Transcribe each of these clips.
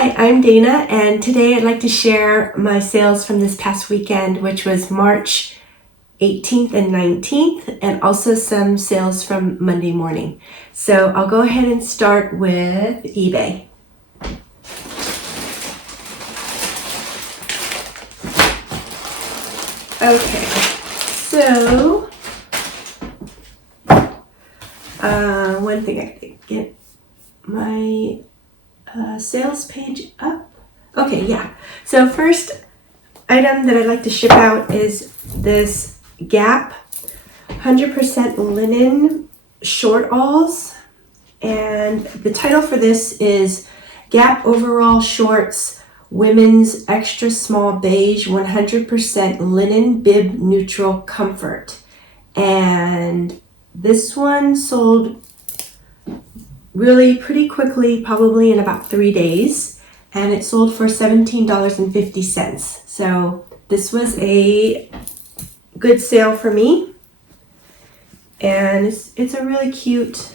Hi, I'm Dana, and today I'd like to share my sales from this past weekend, which was March 18th and 19th, and also some sales from Monday morning. So I'll go ahead and start with eBay. Okay, so one thing, I can get my sales page up. Okay, yeah. So first item that I'd like to ship out is this Gap 100% linen short alls, and the title for this is Gap Overall Shorts Women's Extra Small Beige 100% Linen Bib Neutral Comfort. And this one sold really pretty quickly, probably in about 3 days, and it sold for $17.50. So this was a good sale for me, and it's a really cute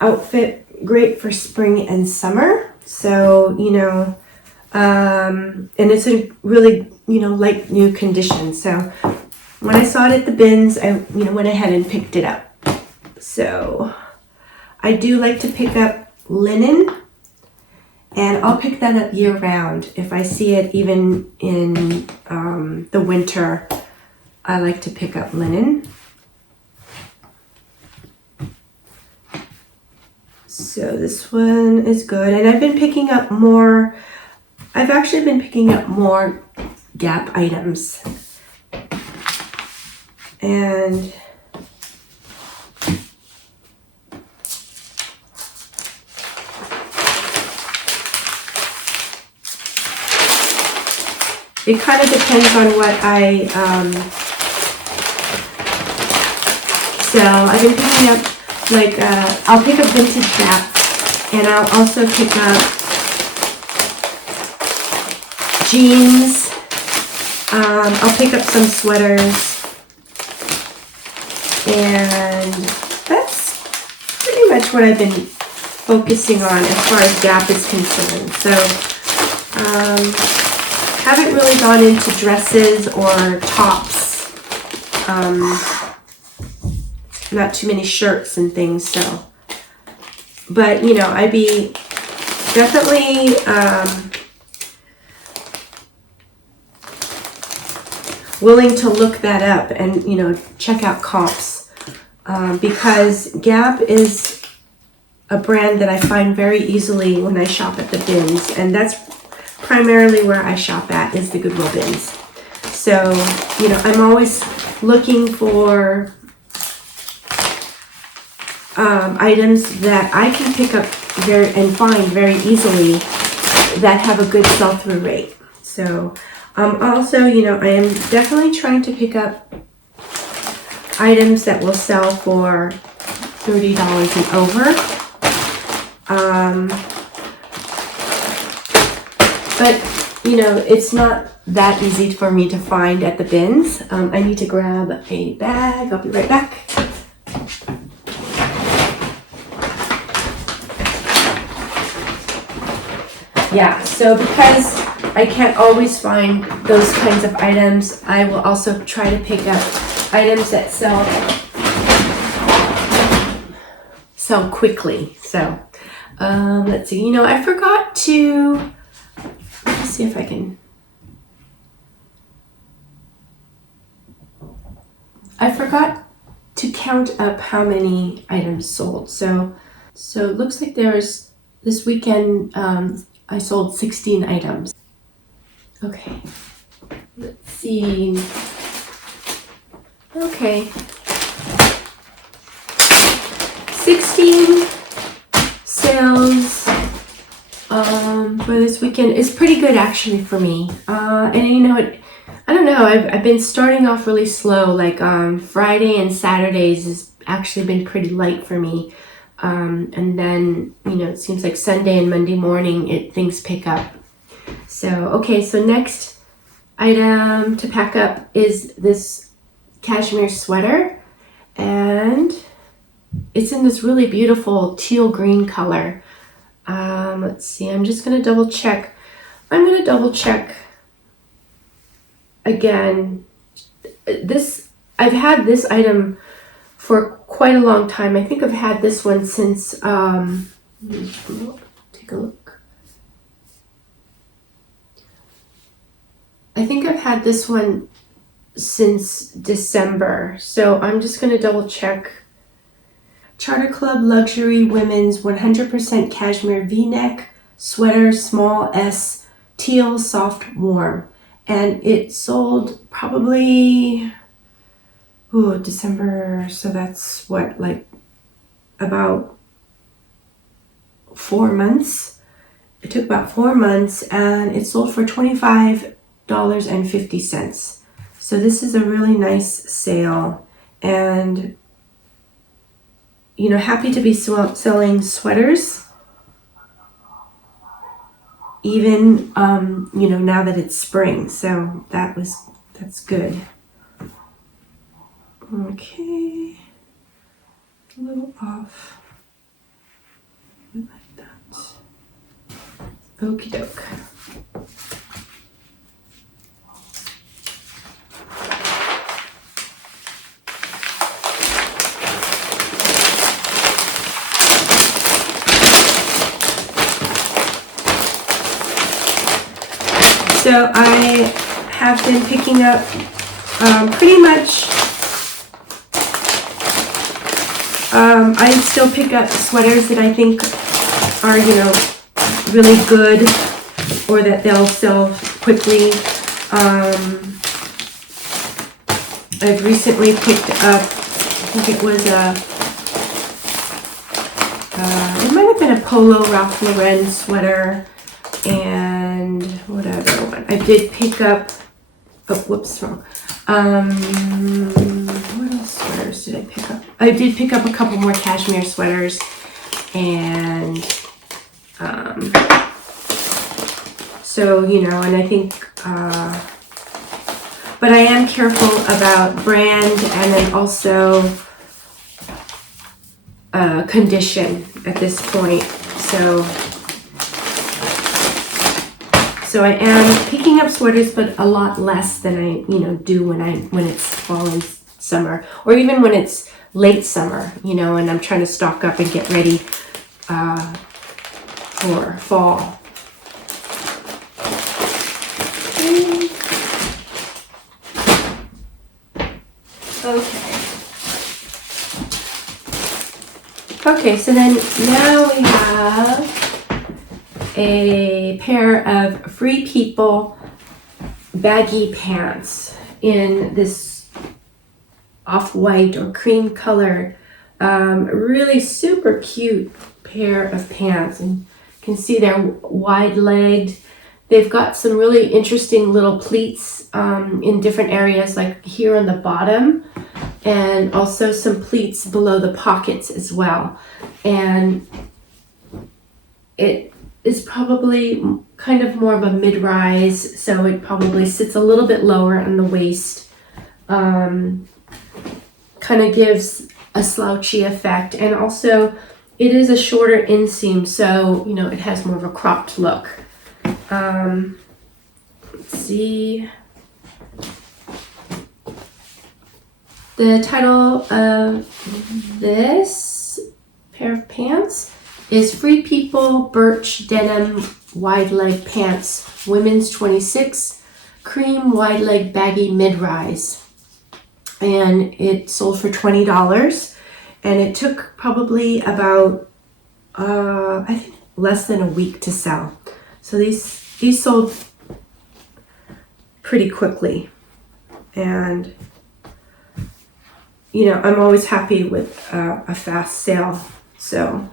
outfit, great for spring and summer. So and it's a really light new condition. So when I saw it at the bins, I went ahead and picked it up. So I do like to pick up linen, and I'll pick that up year round. If I see it even in the winter, I like to pick up linen. So this one is good, and I've been picking up more. I've actually been picking up more Gap items, and it kind of depends on what I sell. I've been picking up, I'll pick up vintage Gap, and I'll also pick up jeans. I'll pick up some sweaters, and that's pretty much what I've been focusing on as far as Gap is concerned. So haven't really gone into dresses or tops, not too many shirts and things. So, but I'd be definitely willing to look that up and check out comps, because Gap is a brand that I find very easily when I shop at the bins, and that's primarily where I shop at, is the Goodwill bins. So I'm always looking for items that I can pick up and find very easily that have a good sell-through rate. So also, I am definitely trying to pick up items that will sell for $30 and over. But it's not that easy for me to find at the bins. I need to grab a bag. I'll be right back. Yeah, so because I can't always find those kinds of items, I will also try to pick up items that sell quickly. So let's see. I forgot to. Let's see if I can. I forgot to count up how many items sold. So it looks like there's this weekend. I sold 16 items. Okay, let's see. Okay, 16 sales for this weekend is pretty good actually for me. And I don't know, I've been starting off really slow. Like Friday and Saturdays has actually been pretty light for me. And then, it seems like Sunday and Monday morning, things pick up. So, okay, so next item to pack up is this cashmere sweater. And it's in this really beautiful teal green color. Let's see, I'm just going to double check. I'm going to double check again. I've had this item for quite a long time. I think I've had this one since, take a look. I think I've had this one since December. So I'm just going to double check. Charter Club Luxury Women's 100% Cashmere V-neck Sweater Small S Teal Soft Warm. And it sold probably, December, so that's what, like about 4 months. It took about 4 months and it sold for $25.50. So this is a really nice sale, and you know, happy to be selling sweaters, even you know, now that it's spring. So that's good. Okay, a little off. Like that. Okie doke. So I have been picking up pretty much, I still pick up sweaters that I think are, you know, really good, or that they'll sell quickly. I've recently picked up, I think it was it might have been a Polo Ralph Lauren sweater. And what other one? I did pick up, what else sweaters did I pick up? I did pick up a couple more cashmere sweaters, and so, you know, and I think, but I am careful about brand and then also condition at this point. So I am picking up sweaters, but a lot less than I, you know, do when it's fall and summer, or even when it's late summer, you know, and I'm trying to stock up and get ready for fall. Okay, so then now we have a pair of Free People baggy pants in this off-white or cream color. Really super cute pair of pants, and you can see they're wide-legged. They've got some really interesting little pleats in different areas, like here on the bottom, and also some pleats below the pockets as well. And it is probably kind of more of a mid-rise, so it probably sits a little bit lower on the waist. Kind of gives a slouchy effect, and also it is a shorter inseam, so you know, it has more of a cropped look. Let's see. The title of this pair of pants is Free People Birch Denim Wide Leg Pants, Women's 26, Cream Wide Leg Baggy Mid-Rise. And it sold for $20, and it took probably about, I think less than a week to sell. So these sold pretty quickly, and you know, I'm always happy with a fast sale. So,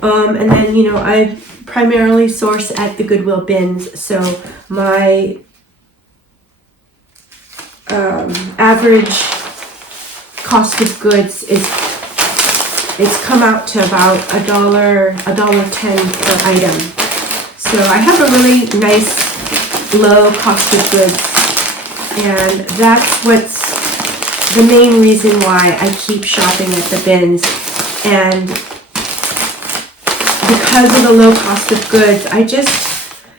and then, you know, I primarily source at the Goodwill bins, so my average cost of goods it's come out to about $1.10 per item. So I have a really nice low cost of goods, and that's what's the main reason why I keep shopping at the bins. And because of the low cost of goods, I just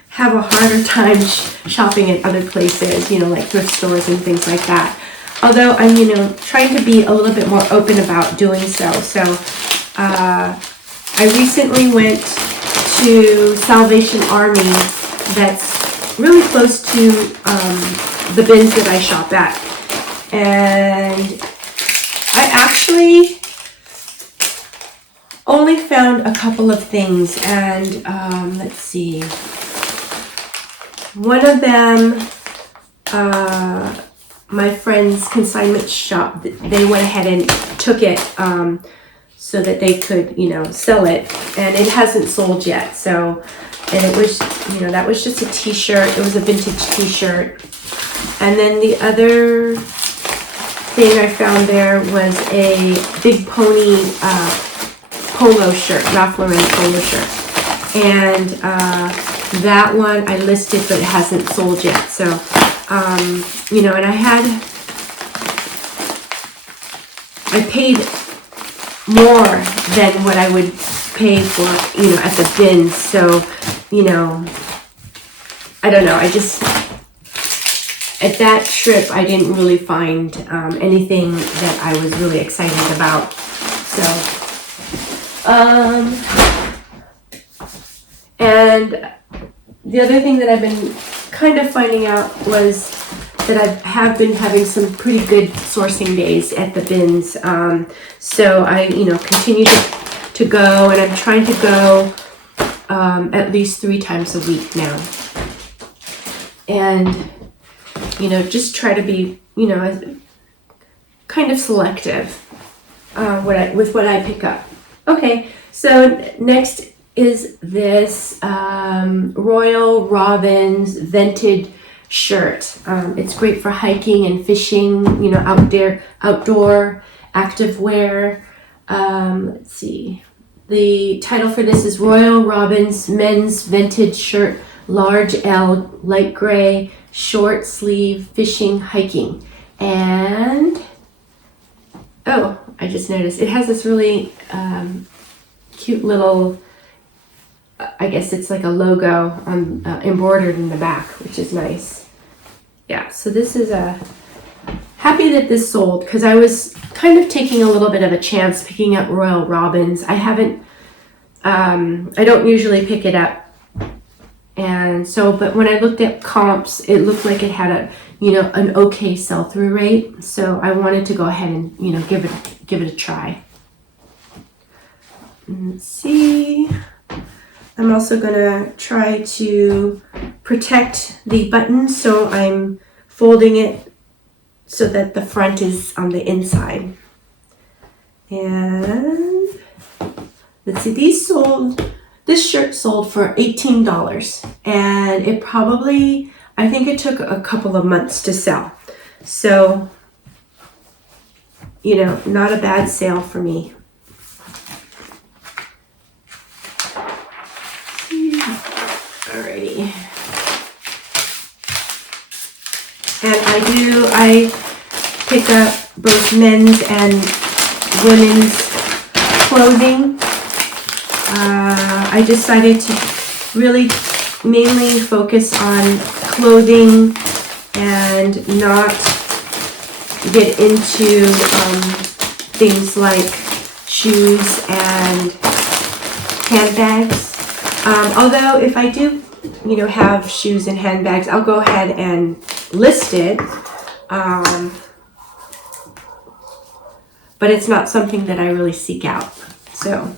have a harder time shopping at other places, you know, like thrift stores and things like that. Although I'm, you know, trying to be a little bit more open about doing so. So I recently went to Salvation Army that's really close to the bins that I shop at. And I actually only found a couple of things, and let's see. One of them, my friend's consignment shop, they went ahead and took it so that they could, you know, sell it, and it hasn't sold yet. So, and it was, you know, that was just a t-shirt. It was a vintage t-shirt. And then the other thing I found there was a Big Pony polo shirt, Ralph Lauren polo shirt. And that one I listed, but it hasn't sold yet. So, you know, and I paid more than what I would pay for, you know, at the bins. So, you know, I don't know. I just, at that trip, I didn't really find anything that I was really excited about. So, and the other thing that I've been kind of finding out was that I have been having some pretty good sourcing days at the bins. So I, you know, continue to go, and I'm trying to go at least 3 times a week now. And, you know, just try to be, you know, kind of selective with what I pick up. Okay, so next is this Royal Robins vented shirt. It's great for hiking and fishing, you know, outdoor active wear. Let's see. The title for this is Royal Robins Men's Vintage Shirt, large L, light gray, short sleeve, fishing, hiking. And, oh, I just noticed it has this really cute little, I guess it's like a logo embroidered in the back, which is nice. Yeah, so this is happy that this sold, because I was kind of taking a little bit of a chance picking up Royal Robins. I haven't, I don't usually pick it up. And so, but when I looked at comps, it looked like it had a, you know, an okay sell-through rate. So I wanted to go ahead and, you know, give it a try. Let's see. I'm also gonna try to protect the buttons, so I'm folding it so that the front is on the inside. And let's see, this shirt sold for $18, and it probably, I think it took a couple of months to sell. So, you know, not a bad sale for me. Alrighty. And I pick up both men's and women's clothing. I decided to really mainly focus on clothing and not get into things like shoes and handbags. Although if I do, you know, have shoes and handbags, I'll go ahead and list it. But it's not something that I really seek out. So.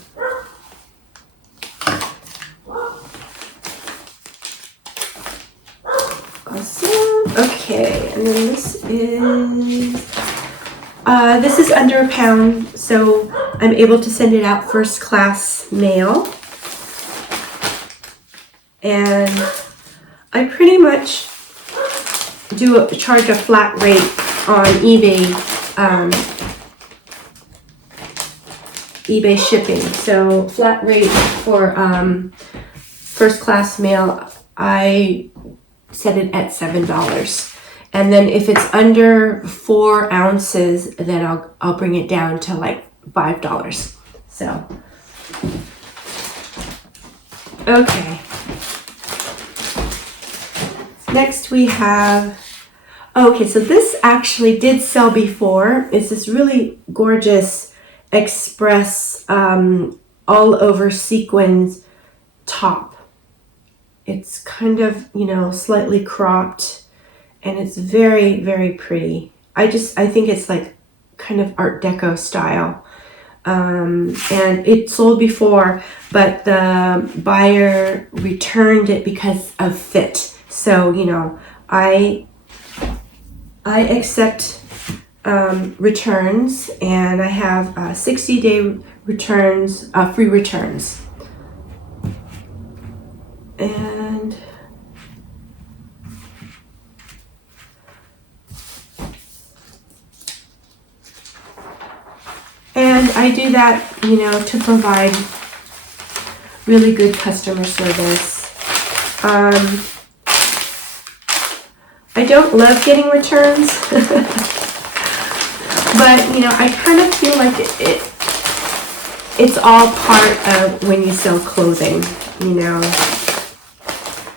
Awesome. Okay, and then this is under £1, so I'm able to send it out first class mail. And I pretty much charge a flat rate on eBay shipping. So flat rate for first class mail, I set it at $7. And then if it's under 4 ounces, then I'll bring it down to like $5. So Okay. Next we have, okay, so this actually did sell before. It's this really gorgeous express all over sequins top. It's kind of, you know, slightly cropped, and it's very, very pretty. I think it's like kind of Art Deco style. And it sold before, but the buyer returned it because of fit. So, you know, I accept returns, and I have 60-day returns, free returns. And I do that, you know, to provide really good customer service. I don't love getting returns, but, you know, I kind of feel like it's all part of when you sell clothing, you know,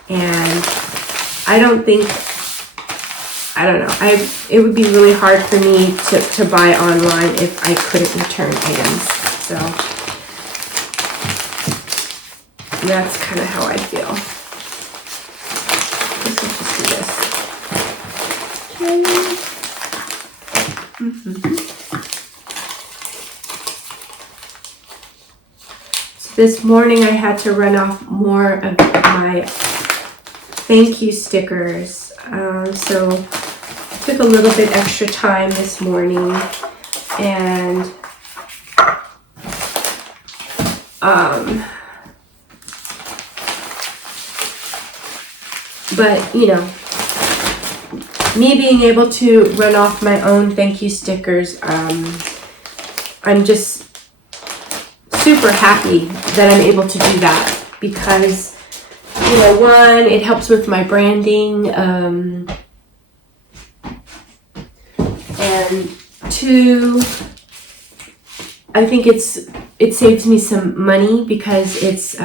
and I don't know, it would be really hard for me to buy online if I couldn't return items, so that's kind of how I feel. Let's just do this. So this morning I had to run off more of my thank you stickers. So I took a little bit extra time this morning, and but you know, me being able to run off my own thank you stickers, I'm just super happy that I'm able to do that, because, you know, one, it helps with my branding, and two, I think it saves me some money because it's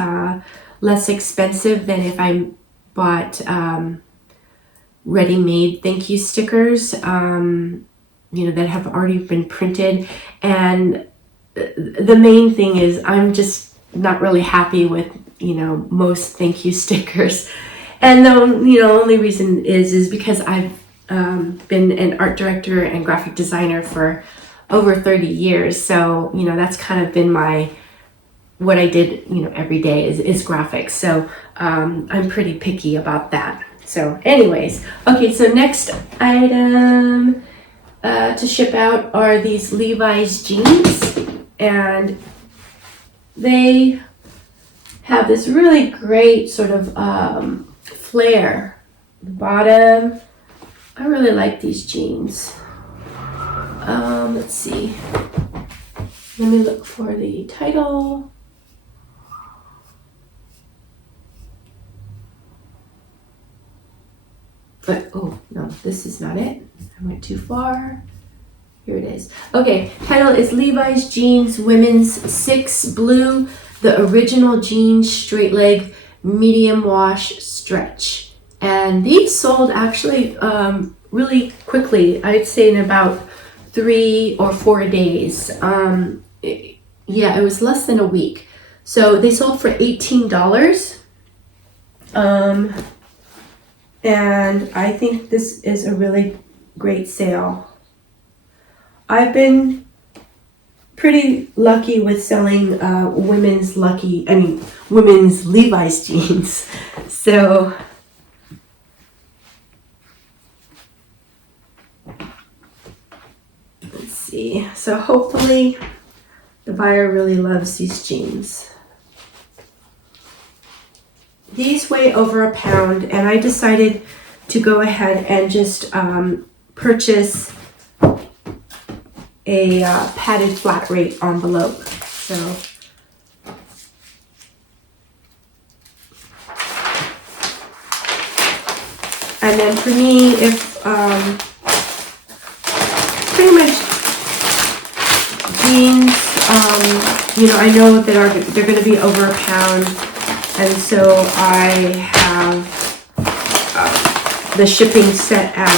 less expensive than if I bought ready-made thank you stickers, you know, that have already been printed. And the main thing is I'm just not really happy with, you know, most thank you stickers. And the, you know, only reason is because I've been an art director and graphic designer for over 30 years. So, you know, that's kind of been what I did, you know, every day is graphics. So I'm pretty picky about that. So anyways, okay, so next item to ship out are these Levi's jeans, and they have this really great sort of flare at the bottom. I really like these jeans. Let's see. Let me look for the title. But, oh, no, this is not it. I went too far. Here it is. Okay, title is Levi's Jeans Women's 6 Blue, the original jeans, straight leg, medium wash, stretch. And these sold actually really quickly. I'd say in about 3 or 4 days. Yeah, it was less than a week. So they sold for $18. And I think this is a really great sale. I've been pretty lucky with selling women's Levi's jeans. So let's see. So hopefully the buyer really loves these jeans. These weigh over a pound, and I decided to go ahead and just purchase a padded flat rate envelope. So and then for me, if pretty much jeans, you know, I know that they're going to be over a pound. And so I have the shipping set at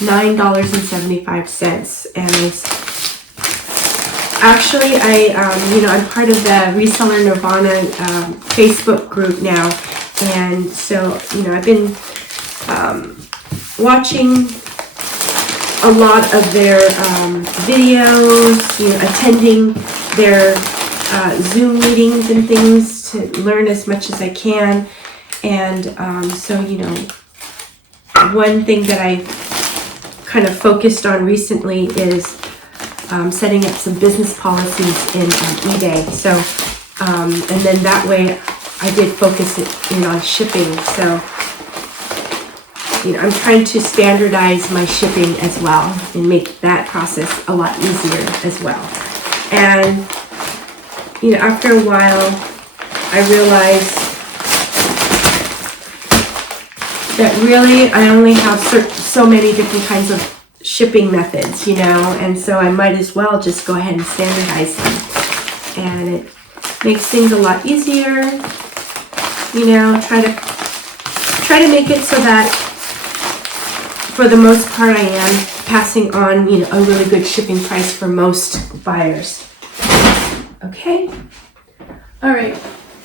$9.75, and it's actually I'm part of the Reseller Nirvana Facebook group now, and so I've been watching a lot of their videos, attending their Zoom meetings and things to learn as much as I can. And so one thing that I kind of focused on recently is setting up some business policies in eBay. So and then that way I did focus it in on shipping. So I'm trying to standardize my shipping as well and make that process a lot easier as well. And after a while, I realized that really I only have so many different kinds of shipping methods, and so I might as well just go ahead and standardize them. And it makes things a lot easier, try to make it so that for the most part I am passing on, a really good shipping price for most buyers. Okay. All right.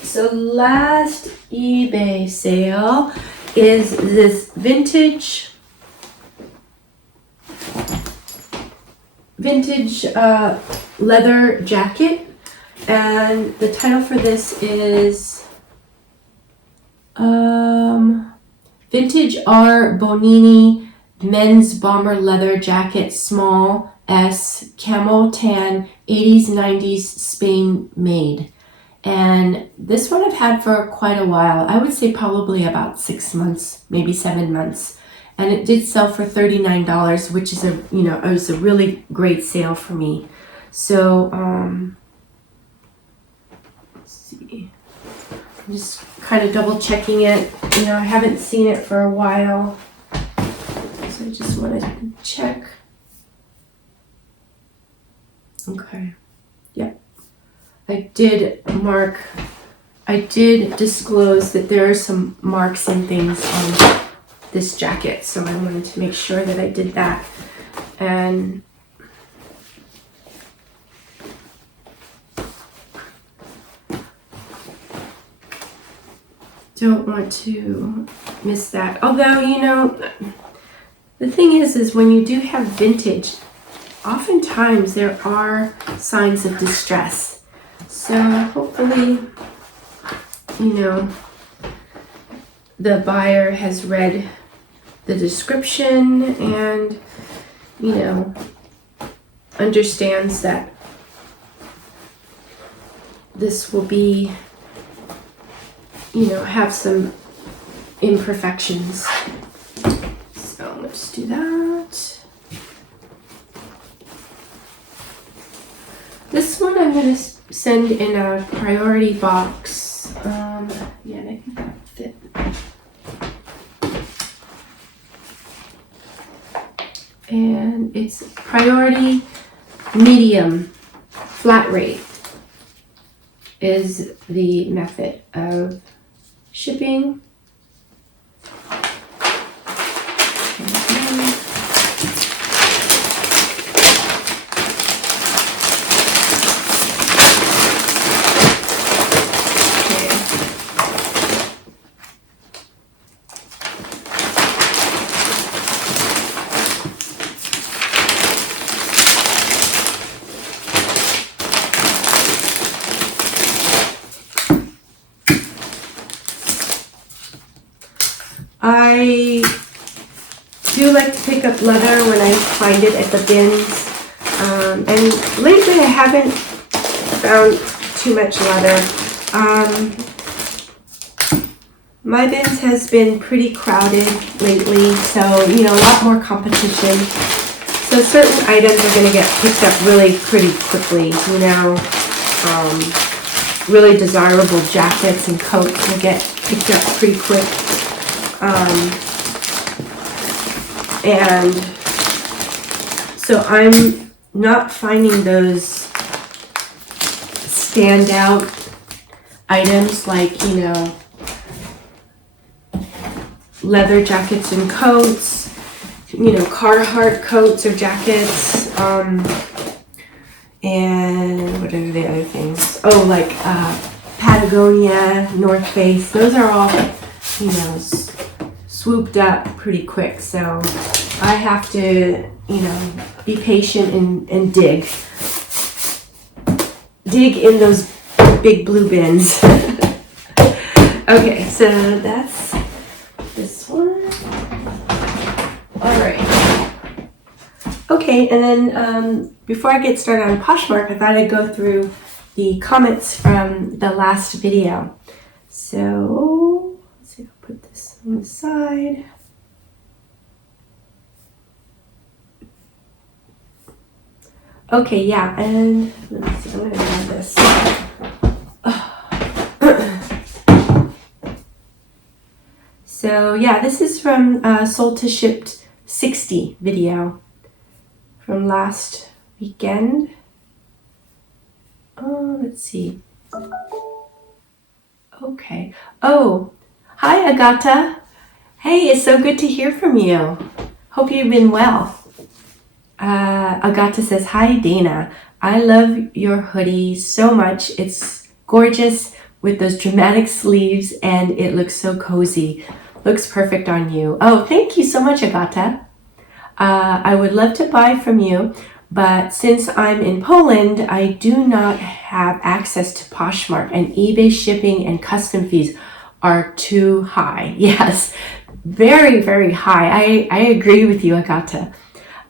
So last eBay sale is this vintage leather jacket, and the title for this is Vintage R. Bonini Men's Bomber Leather Jacket, Small S, Camo Tan, 80s, 90s, Spain made. And this one I've had for quite a while. I would say probably about 6 months, maybe 7 months. And it did sell for $39, which is it was a really great sale for me. So, let's see. I'm just kind of double checking it. I haven't seen it for a while. So I just want to check. Okay. Yep. I did disclose that there are some marks and things on this jacket, so I wanted to make sure that I did that. And don't want to miss that. Although, the thing is when you do have vintage, oftentimes there are signs of distress. So hopefully, the buyer has read the description and, understands that this will be, have some imperfections. So let's do that. This one I'm going to send in a priority box. I think that fit. And it's priority medium flat rate is the method of shipping. I do like to pick up leather when I find it at the bins, and lately I haven't found too much leather. My bins has been pretty crowded lately, so a lot more competition. So certain items are going to get picked up really pretty quickly. Really desirable jackets and coats will get picked up pretty quick. And so I'm not finding those standout items like, you know, leather jackets and coats, you know, Carhartt coats or jackets, and what are the other things? Oh, like Patagonia, North Face. Those are all, you know, swooped up pretty quick. So I have to, you know, be patient and dig in those big blue bins. Okay, so that's this one. All right. Okay, and then before I get started on Poshmark, I thought I'd go through the comments from the last video. So let's see, I'll put this on the side. Okay, yeah, and let me see, I'm gonna grab this. So yeah, this is from Sold to Shipped 60 video from last weekend. Oh, let's see. Okay. Oh, hi Agata. Hey, it's so good to hear from you. Hope you've been well. Agata says, hi Dana. I love your hoodie so much. It's gorgeous with those dramatic sleeves and it looks so cozy. Looks perfect on you. Oh, thank you so much, Agata. I would love to buy from you, but since I'm in Poland, I do not have access to Poshmark, and eBay shipping and custom fees are too high. Yes, very, very high. I agree with you, Agata.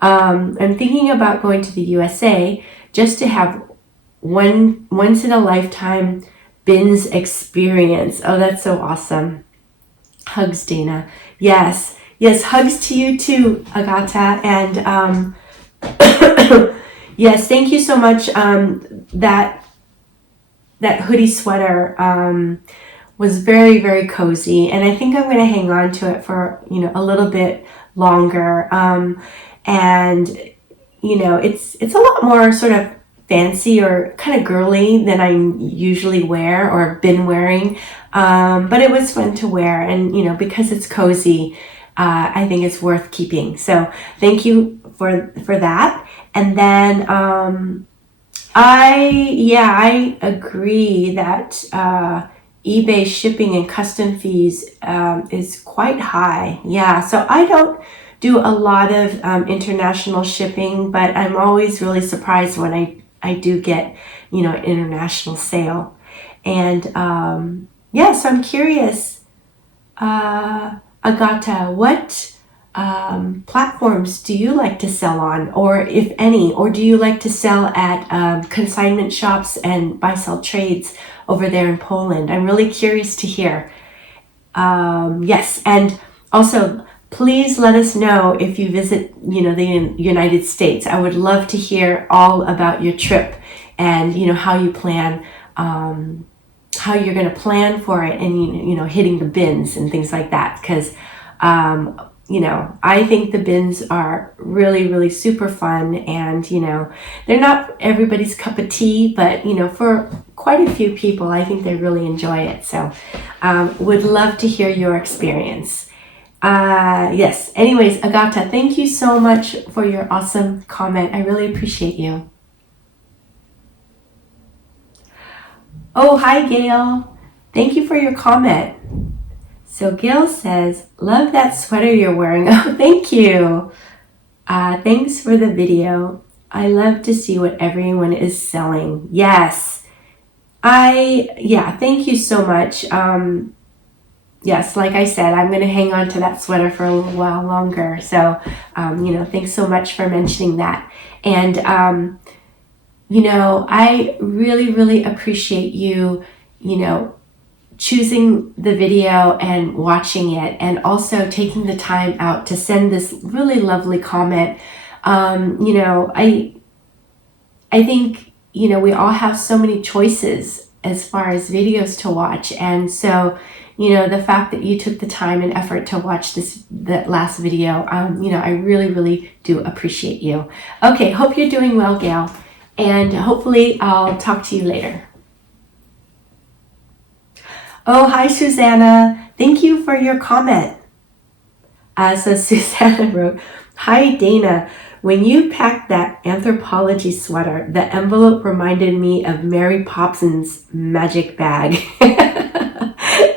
I'm thinking about going to the USA just to have once in a lifetime bins experience. Oh, that's so awesome. Hugs, Dana. Yes, hugs to you too, Agata. And yes, thank you so much. That hoodie sweater was very, very cozy, and I think I'm going to hang on to it for, you know, a little bit longer. And you know, it's a lot more sort of fancy or kind of girly than I usually wear or have been wearing. But it was fun to wear, and you know, because it's cozy, I think it's worth keeping. So thank you for that. And then I agree that eBay shipping and custom fees is quite high. Yeah, so I don't do a lot of international shipping, but I'm always really surprised when I do get, you know, an international sale. And yeah, so I'm curious, Agata, what platforms do you like to sell on, or if any, or do you like to sell at consignment shops and buy-sell trades over there in Poland? I'm really curious to hear. Yes, and also please let us know if you visit, you know, the United States. I would love to hear all about your trip and, you know, how you plan, how you're going to plan for it, and, you know, hitting the bins and things like that. Because, you know, I think the bins are really, really super fun, and, you know, they're not everybody's cup of tea, but, you know, for quite a few people, I think they really enjoy it. So, would love to hear your experience. Yes. Anyways, Agata, thank you so much for your awesome comment. I really appreciate you. Oh, hi, Gail. Thank you for your comment. So Gail says, love that sweater you're wearing. Oh, thank you. Thanks for the video. I love to see what everyone is selling. Yes. Thank you so much. Yes, like I said, I'm going to hang on to that sweater for a little while longer. So, you know, thanks so much for mentioning that. And, you know, I really, really appreciate you, you know, choosing the video and watching it, and also taking the time out to send this really lovely comment. You know, I think, you know, we all have so many choices as far as videos to watch. And so, you know, the fact that you took the time and effort to watch that last video, you know, I really, really do appreciate you. Okay, hope you're doing well, Gail, and hopefully I'll talk to you later. Oh, hi, Susanna. Thank you for your comment. So Susanna wrote, hi, Dana. When you packed that anthropology sweater, the envelope reminded me of Mary Poppins' magic bag.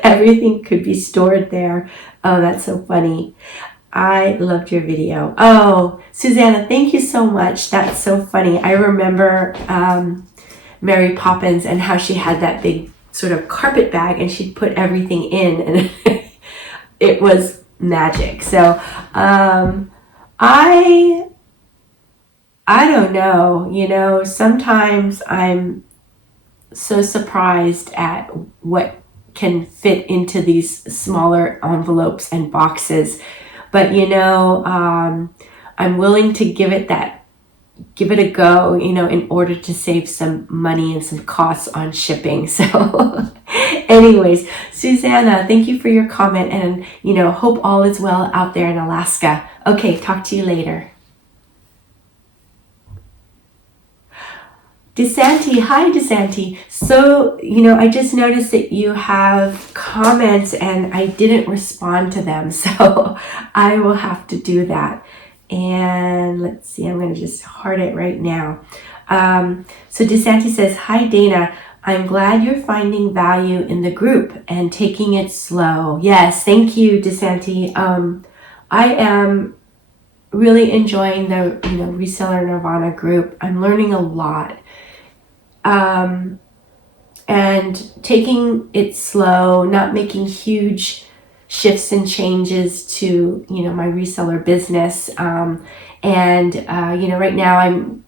Everything could be stored there. Oh, that's so funny. I loved your video. Oh, Susanna, thank you so much. That's so funny. I remember Mary Poppins and how she had that big sort of carpet bag and she'd put everything in, and it was magic. So I don't know, sometimes I'm so surprised at what can fit into these smaller envelopes and boxes. But I'm willing to give it a go, in order to save some money and some costs on shipping. So anyways, Susanna, thank you for your comment, and hope all is well out there in Alaska. Okay, talk to you later. DeSanti, hi DeSanti. So, I just noticed that you have comments and I didn't respond to them. So I will have to do that. And let's see, I'm going to just heart it right now. So DeSanti says, hi Dana, I'm glad you're finding value in the group and taking it slow. Yes, thank you, DeSanti. I am really enjoying the Reseller Nirvana group. I'm learning a lot. And taking it slow, not making huge shifts and changes to, my reseller business. Right now I'm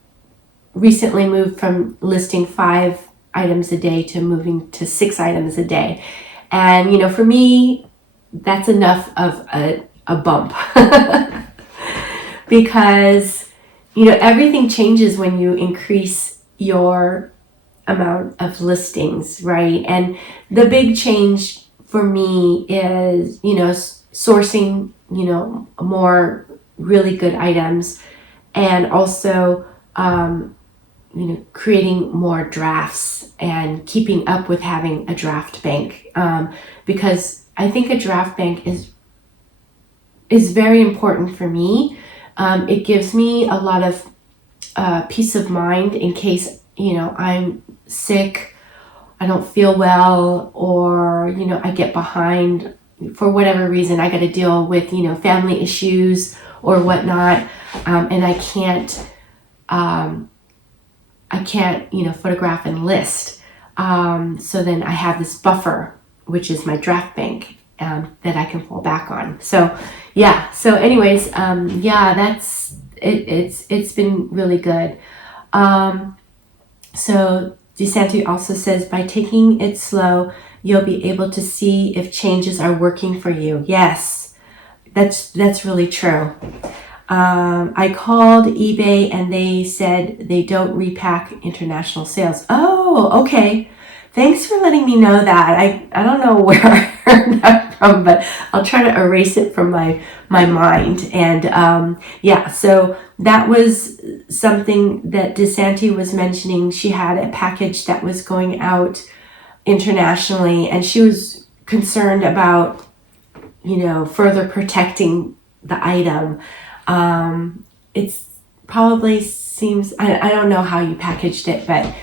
recently moved from listing 5 items a day to moving to 6 items a day. And, for me, that's enough of a bump because, everything changes when you increase your amount of listings, right? And the big change for me is, sourcing, more really good items, and also, creating more drafts and keeping up with having a draft bank. Because I think a draft bank is very important for me. It gives me a lot of peace of mind in case, I'm sick, I don't feel well, or, I get behind for whatever reason. I got to deal with, family issues or whatnot. And I can't, photograph and list. So then I have this buffer, which is my draft bank, that I can fall back on. So yeah. So anyways, that's it. It's been really good. So DeSanti also says, by taking it slow, you'll be able to see if changes are working for you. Yes, that's really true. I called eBay and they said they don't repack international sales. Oh, okay. Thanks for letting me know that. I don't know where I heard that from, but I'll try to erase it from my mind. And so that was something that DeSanti was mentioning. She had a package that was going out internationally, and she was concerned about, further protecting the item. It's probably seems, I don't know how you packaged it, but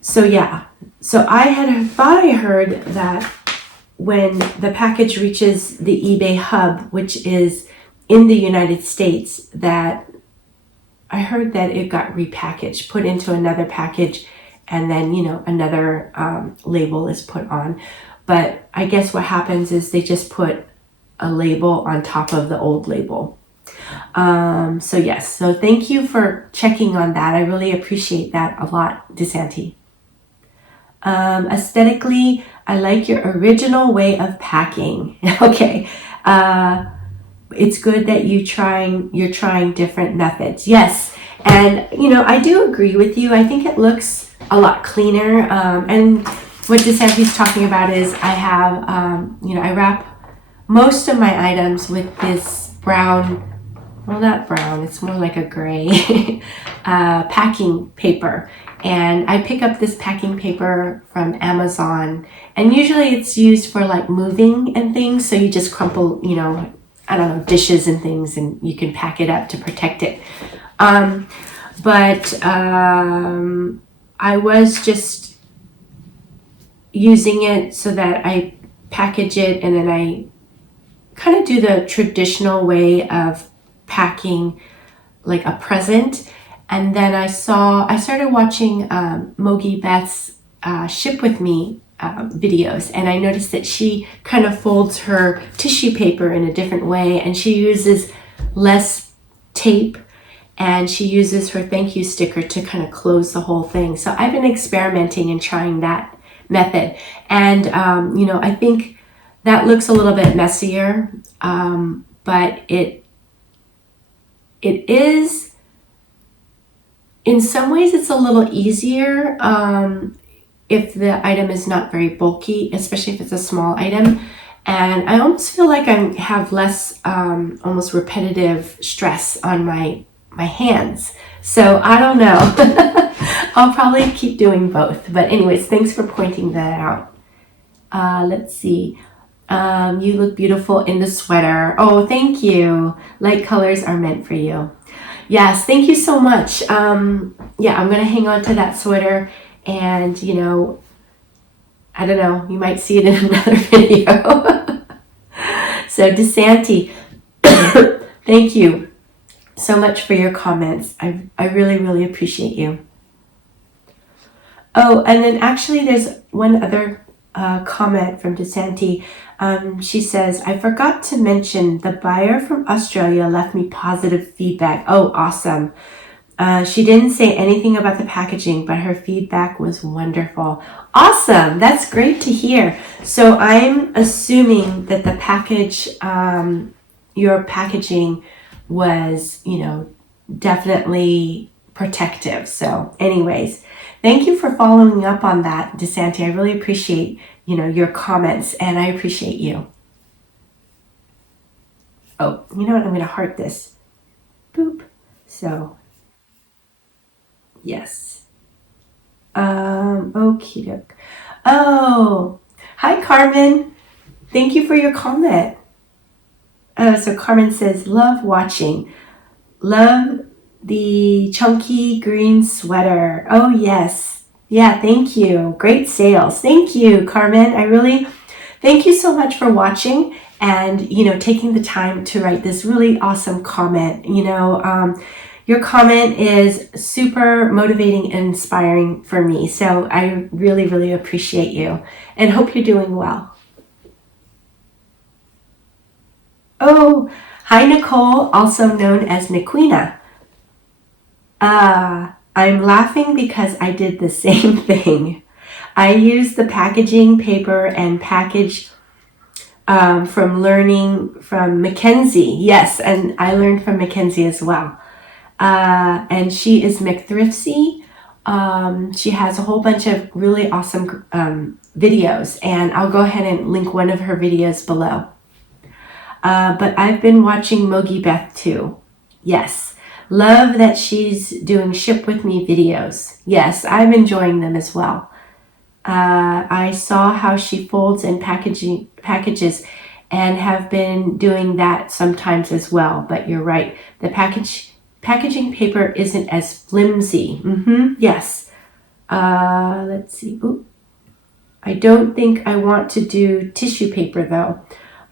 so I thought I heard that when the package reaches the eBay hub, which is in the United States, that I heard that it got repackaged, put into another package, and then, another label is put on. But I guess what happens is they just put a label on top of the old label. So thank you for checking on that. I really appreciate that a lot, DeSanti. Aesthetically, I like your original way of packing. Okay. It's good that you're trying different methods. Yes. And, I do agree with you. I think it looks a lot cleaner. And what DeSanti's talking about is I have, I wrap most of my items with this brown well, not brown, it's more like a gray packing paper. And I pick up this packing paper from Amazon, and usually it's used for like moving and things. So you just crumple, you know, I don't know, dishes and things, and you can pack it up to protect it. But I was just using it so that I package it, and then I kind of do the traditional way of packing like a present. And then I started watching Mogi Beth's Ship With Me videos, and I noticed that she kind of folds her tissue paper in a different way, and she uses less tape, and she uses her thank you sticker to kind of close the whole thing. So I've been experimenting and trying that method, and you know, I think that looks a little bit messier, but it is, in some ways it's a little easier if the item is not very bulky, especially if it's a small item. And I almost feel like I have less almost repetitive stress on my hands. So I don't know. I'll probably keep doing both. But anyways, thanks for pointing that out. Let's see. You look beautiful in the sweater. Oh, thank you. Light colors are meant for you. Yes, thank you so much. Yeah, I'm going to hang on to that sweater, and, you know, I don't know, you might see it in another video. So, DeSanti, thank you so much for your comments. I really, really appreciate you. Oh, and then actually there's one other comment from DeSanti. She says, I forgot to mention the buyer from Australia left me positive feedback. Oh, awesome. She didn't say anything about the packaging, but her feedback was wonderful. Awesome. That's great to hear. So I'm assuming that the package, your packaging was, you know, definitely protective. So anyways, thank you for following up on that, DeSanti. I really appreciate, you know, your comments, and I appreciate you. Oh, you know what? I'm going to heart this. Boop. So, yes. Okie doke. Oh, hi, Carmen. Thank you for your comment. So Carmen says, love watching. Love the chunky green sweater. Oh, yes. Yeah, thank you. Great sales. Thank you, Carmen. Thank you so much for watching and, you know, taking the time to write this really awesome comment. You know, your comment is super motivating and inspiring for me. So I really, really appreciate you and hope you're doing well. Oh, hi, Nicole, also known as Niquina. I'm laughing because I did the same thing. I used the packaging paper and package from learning from Mackenzie. Yes, and I learned from Mackenzie as well. And she is McThriftsy. She has a whole bunch of really awesome videos, and I'll go ahead and link one of her videos below. But I've been watching Mogi Beth too. Yes. Love that she's doing Ship With Me videos. Yes, I'm enjoying them as well. I saw how she folds and packages and have been doing that sometimes as well. But you're right. The packaging paper isn't as flimsy. Yes. Let's see. Ooh. I don't think I want to do tissue paper though.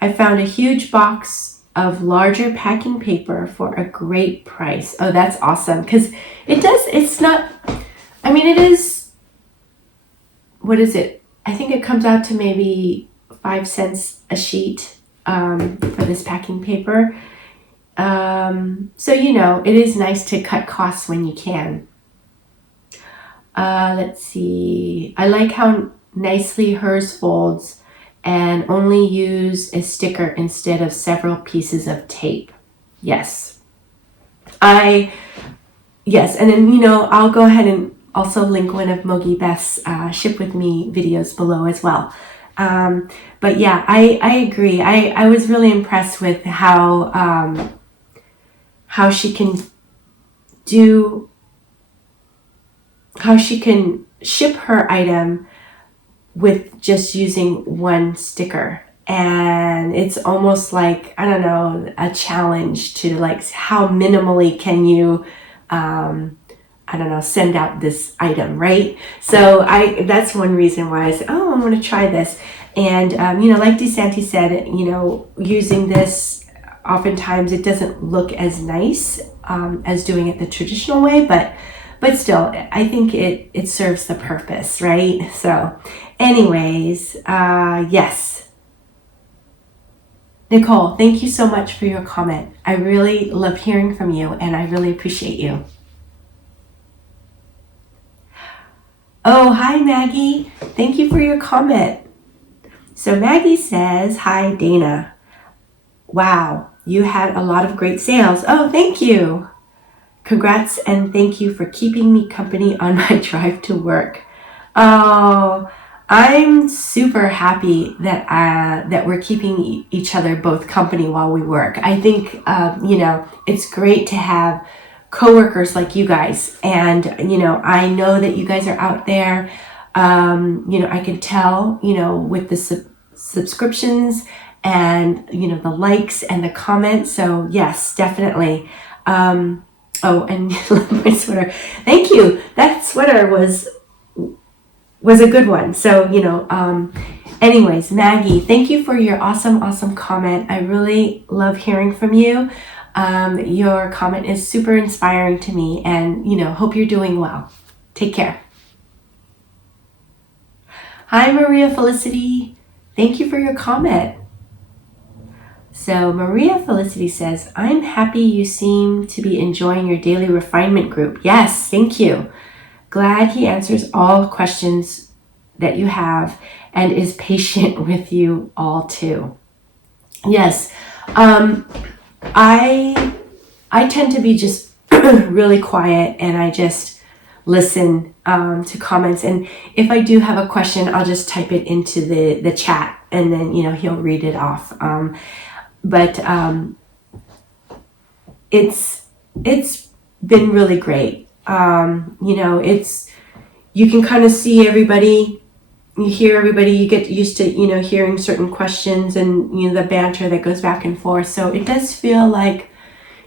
I found a huge box of larger packing paper for a great price. Oh, that's awesome. Because it's not, I mean, it is, what is it? I think it comes out to maybe 5 cents a sheet for this packing paper. So, you know, it is nice to cut costs when you can. Let's see. I like how nicely hers folds and only use a sticker instead of several pieces of tape. Yes. Yes, and then, you know, I'll go ahead and also link one of Mogi Beth's Ship With Me videos below as well. But yeah, I agree. I was really impressed with how how she can ship her item with just using one sticker. And it's almost like, I don't know, a challenge to like how minimally can you send out this item, right? So that's one reason why I said, oh, I'm going to try this. And like DeSanti said, using this, oftentimes it doesn't look as nice as doing it the traditional way, but still, I think it serves the purpose, right? So anyways, yes. Nicole, thank you so much for your comment. I really love hearing from you, and I really appreciate you. Oh, hi, Maggie. Thank you for your comment. So Maggie says, hi, Dana. Wow, you had a lot of great sales. Oh, thank you. Congrats and thank you for keeping me company on my drive to work. Oh, I'm super happy that we're keeping each other both company while we work. I think, it's great to have coworkers like you guys. And, I know that you guys are out there. I can tell, with the subscriptions and, the likes and the comments. So yes, definitely. Oh, and my sweater. Thank you. That sweater was a good one. So, anyways, Maggie, thank you for your awesome comment. I really love hearing from you. Your comment is super inspiring to me, and, hope you're doing well. Take care. Hi, Maria Felicity. Thank you for your comment. So Maria Felicity says, I'm happy you seem to be enjoying your daily refinement group. Yes, thank you. Glad he answers all questions that you have and is patient with you all too. Yes, I tend to be just really quiet, and I just listen to comments. And if I do have a question, I'll just type it into the chat, and then he'll read it off. But it's been really great. You can kind of see everybody, you hear everybody, you get used to, hearing certain questions and, the banter that goes back and forth. So it does feel like,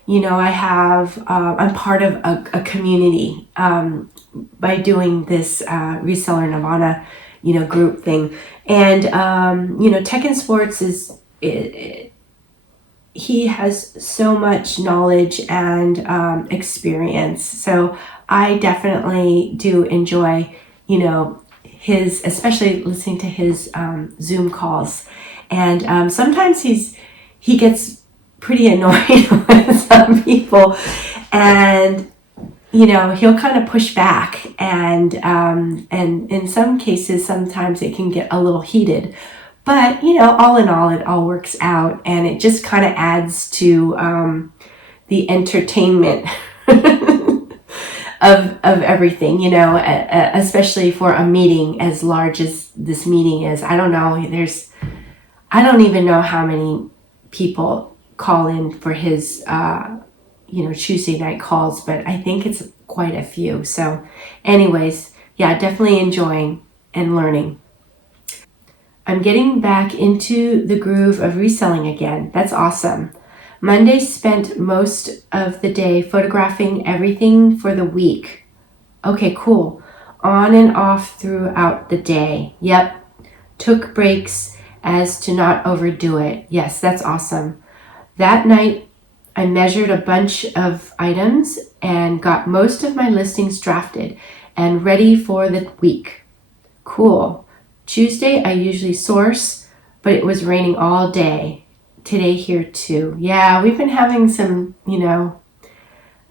I'm part of a community by doing this Reseller Nirvana, group thing. And, Tech and Sports he has so much knowledge and experience. So I definitely do enjoy, especially listening to his Zoom calls. And sometimes he gets pretty annoyed with some people, and he'll kind of push back, and in some cases, sometimes it can get a little heated. But, all in all, it all works out, and it just kind of adds to the entertainment of everything, especially for a meeting as large as this meeting is. I don't know. I don't even know how many people call in for his, Tuesday night calls, but I think it's quite a few. So anyways, yeah, definitely enjoying and learning. I'm getting back into the groove of reselling again. That's awesome. Monday spent most of the day photographing everything for the week. Okay, cool. On and off throughout the day. Yep. Took breaks as to not overdo it. Yes, that's awesome. That night, I measured a bunch of items and got most of my listings drafted and ready for the week. Cool. Tuesday, I usually source, but it was raining all day. Today here too. Yeah, we've been having some,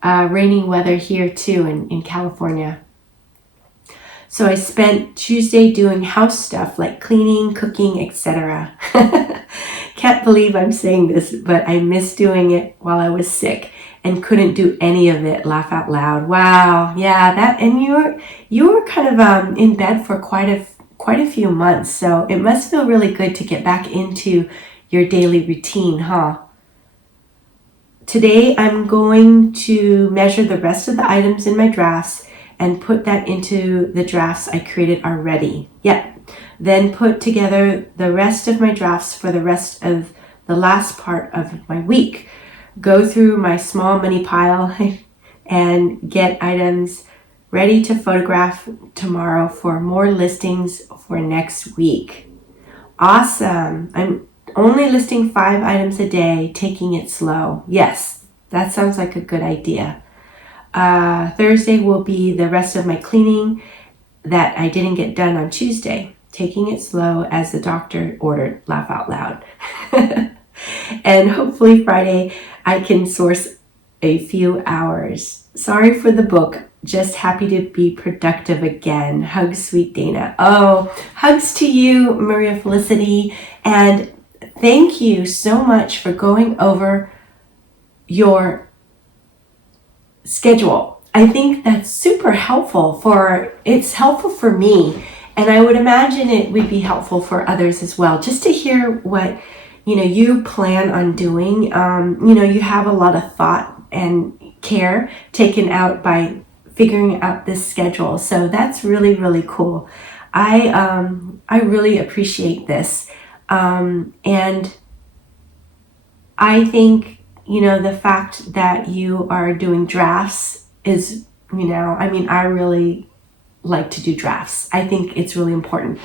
raining weather here too in California. So I spent Tuesday doing house stuff like cleaning, cooking, etc. Can't believe I'm saying this, but I missed doing it while I was sick and couldn't do any of it. Laugh out loud. Wow. Yeah, that, and you were kind of in bed for quite a few months, so it must feel really good to get back into your daily routine, huh? today I'm going to measure the rest of the items in my drafts and put that into the drafts I created already. Yep. Then put together the rest of my drafts for the rest of the last part of my week. Go through my small money pile and get items ready to photograph tomorrow for more listings for next week. Awesome. I'm only listing 5 items a day, taking it slow. Yes, that sounds like a good idea. Thursday will be the rest of my cleaning that I didn't get done on Tuesday. Taking it slow as the doctor ordered, laugh out loud. And hopefully Friday I can source a few hours. Sorry for the book. Just happy to be productive again. Hugs, sweet Dana. Oh, hugs to you, Maria Felicity. And thank you so much for going over your schedule. I think that's super helpful it's helpful for me. And I would imagine it would be helpful for others as well, just to hear what, you plan on doing. You have a lot of thought and care taken out by figuring out this schedule. So that's really, really cool. I really appreciate this. And I think, the fact that you are doing drafts is, I really like to do drafts. I think it's really important.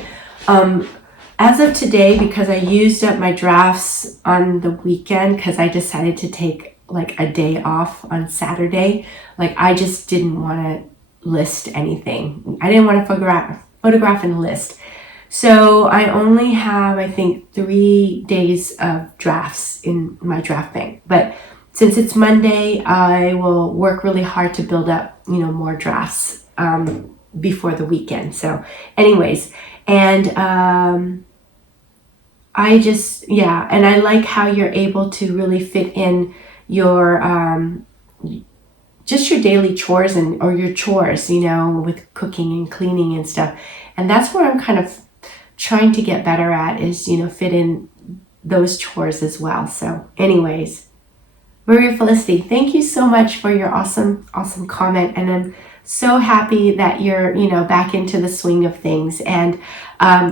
As of today, because I used up my drafts on the weekend, because I decided to take like a day off on Saturday, I just didn't want to list anything. I didn't want to photograph and list. So I only have, I think, 3 days of drafts in my draft bank. But since it's Monday, I will work really hard to build up, more drafts before the weekend. So anyways, and and I like how you're able to really fit in your just your daily chores or your chores, with cooking and cleaning and stuff. And that's where I'm kind of trying to get better at is, fit in those chores as well. So anyways, Maria Felicity, thank you so much for your awesome comment. And I'm so happy that you're, back into the swing of things, and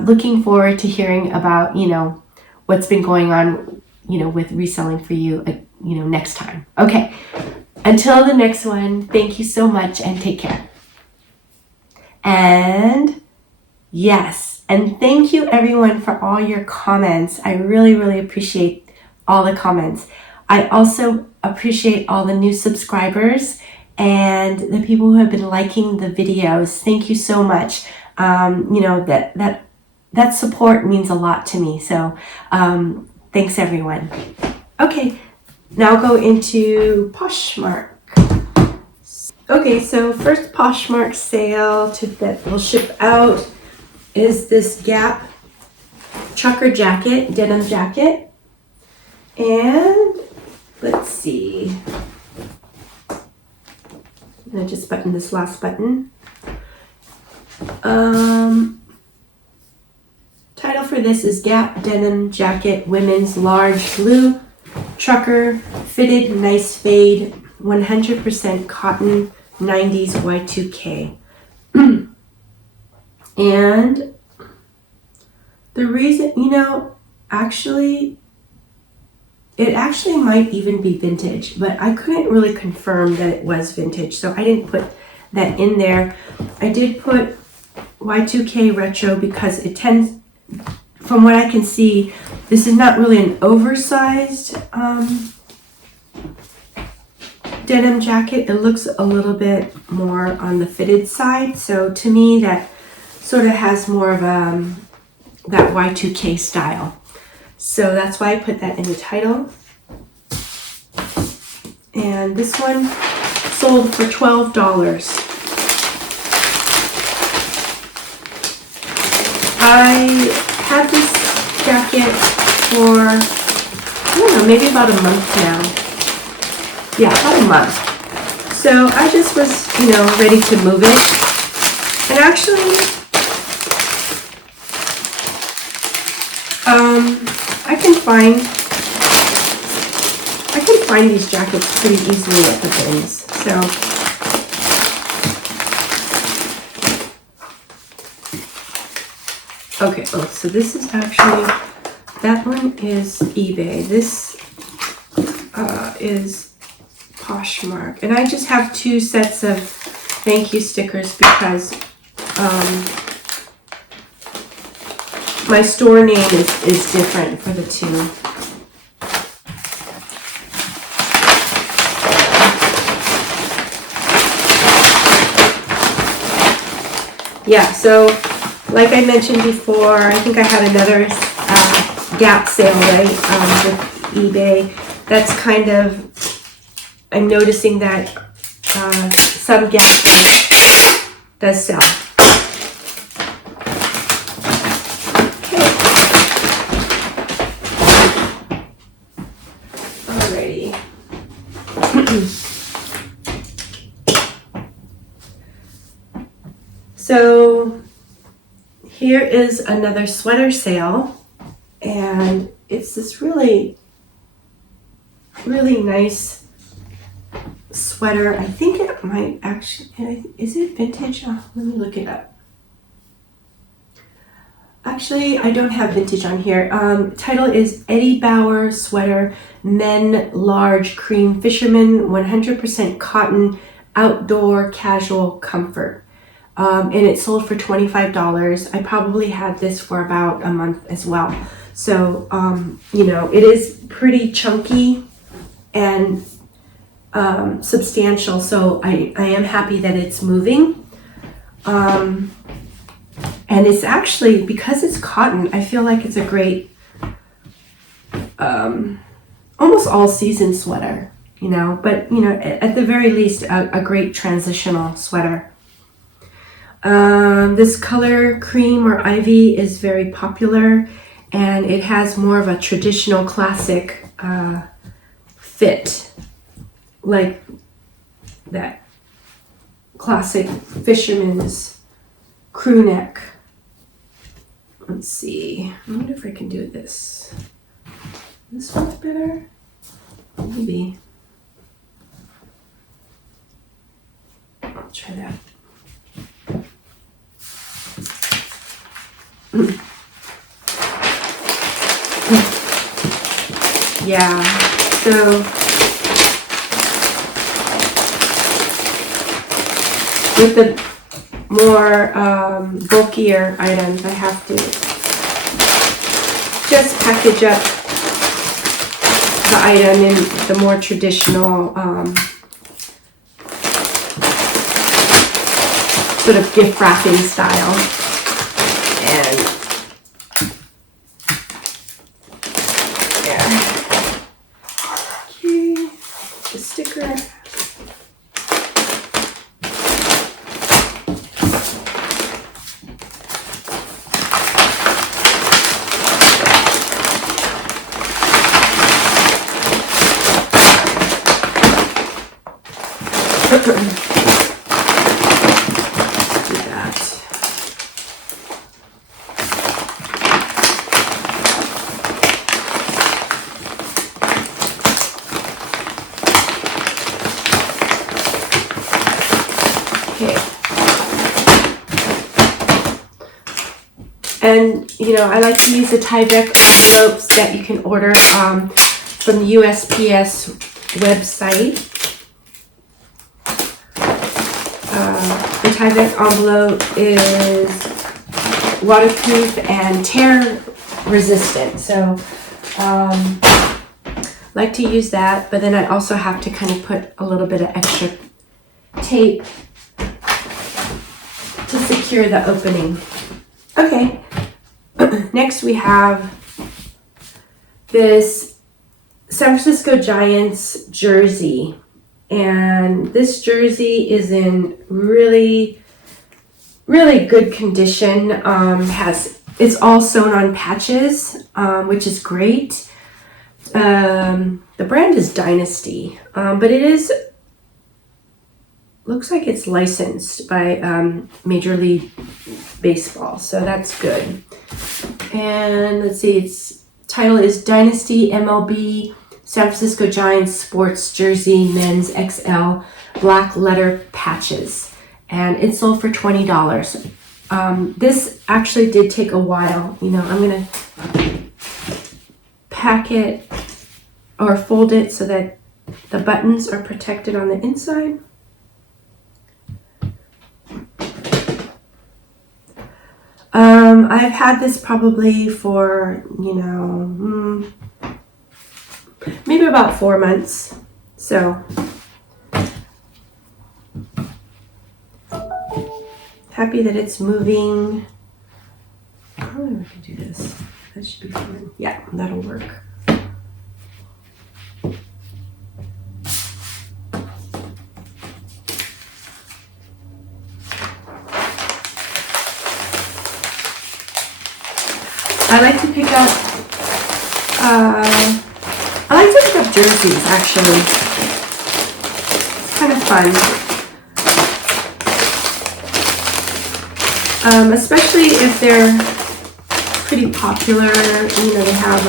looking forward to hearing about, what's been going on, with reselling for you, next time. Okay. Until the next one, thank you so much and take care. And yes, and thank you everyone for all your comments. I really, really appreciate all the comments. I also appreciate all the new subscribers and the people who have been liking the videos. Thank you so much. That support means a lot to me. So thanks everyone. Okay, now go into Poshmark. Okay, so first Poshmark sale that will ship out is this Gap trucker jacket, denim jacket. And let's see. I'm gonna just button this last button. Title for this is Gap Denim Jacket Women's Large Blue Trucker Fitted Nice Fade 100% Cotton 90s Y2K. And the reason, it actually might even be vintage, but I couldn't really confirm that it was vintage, so I didn't put that in there. I did put Y2K retro because it tends, from what I can see, this is not really an oversized denim jacket. It looks a little bit more on the fitted side, so to me that sort of has more of that Y2K style. So that's why I put that in the title. And this one sold for $12. I had this jacket for, I don't know, maybe about a month now. Yeah, about a month. So I just was, ready to move it. And actually, I can find these jackets pretty easily at the bins. So okay, oh, so this is actually, that one is eBay. This is Poshmark. And I just have 2 sets of thank you stickers because my store name is different for the 2. Yeah, so like I mentioned before, I think I had another Gap sale, right, with eBay. That's kind of, I'm noticing that some Gap does sell. Okay. Alrighty. So here is another sweater sale, and it's this really nice sweater. I think it might actually, is it vintage? Oh, let me look it up. Actually, I don't have vintage on here. Title is Eddie Bauer Sweater, Men Large Cream Fisherman, 100% cotton, outdoor casual comfort. And it sold for $25. I probably had this for about a month as well. So, you know, it is pretty chunky and substantial. So I am happy that it's moving. And it's actually, because it's cotton, I feel like it's a great, almost all season sweater, you know, but, you know, at the very least, a great transitional sweater. This color, cream or ivy, is very popular, and it has more of a traditional classic fit, like that classic fisherman's crew neck. Let's see, I wonder if I can do this. This one's better? Maybe. I'll try that. Yeah, so with the more bulkier items, I have to just package up the item in the more traditional sort of gift wrapping style. And yeah, okay, the sticker. And, you know, I like to use the Tyvek envelopes that you can order from the USPS website. The Tyvek envelope is waterproof and tear resistant. So, like to use that, but then I also have to kind of put a little bit of extra tape to secure the opening. Okay, next we have this San Francisco Giants jersey, and this jersey is in really good condition. It's all sewn on patches, which is great. The brand is Dynasty, but it is, looks like it's licensed by Major League Baseball, so that's good. And let's see, its title is Dynasty MLB San Francisco Giants sports jersey men's XL black letter patches, and it sold for $20. This actually did take a while. You know, I'm gonna pack it or fold it so that the buttons are protected on the inside. I've had this probably for, you know, maybe about 4 months. So happy that it's moving. Oh, we can do this. That should be fun. Yeah, that'll work. I like to pick up jerseys, actually. It's kind of fun. Especially if they're pretty popular. You know, they have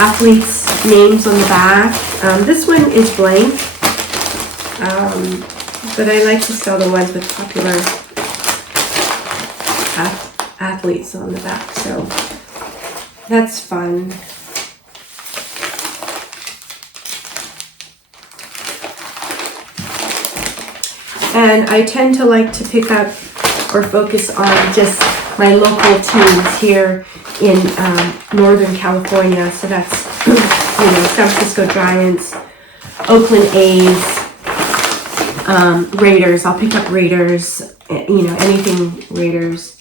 athletes' names on the back. This one is blank, but I like to sell the ones with popular athletes on the back, so that's fun. And I tend to like to pick up or focus on just my local teams here in Northern California. So that's, you know, San Francisco Giants, Oakland A's, Raiders. I'll pick up Raiders, you know, anything Raiders.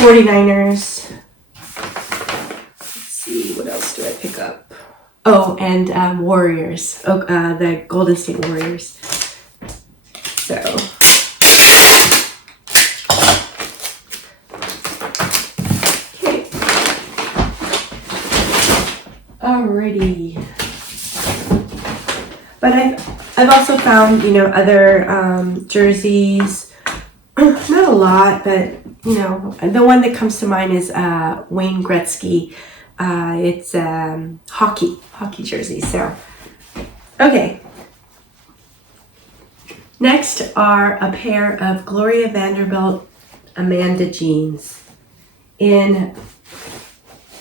49ers. Let's see, what else do I pick up? Oh, and Warriors. The Golden State Warriors. So. Okay. Alrighty. But I've also found, you know, other jerseys. Not a lot, but, you know, the one that comes to mind is Wayne Gretzky. It's hockey jersey. So, okay. Next are a pair of Gloria Vanderbilt Amanda jeans in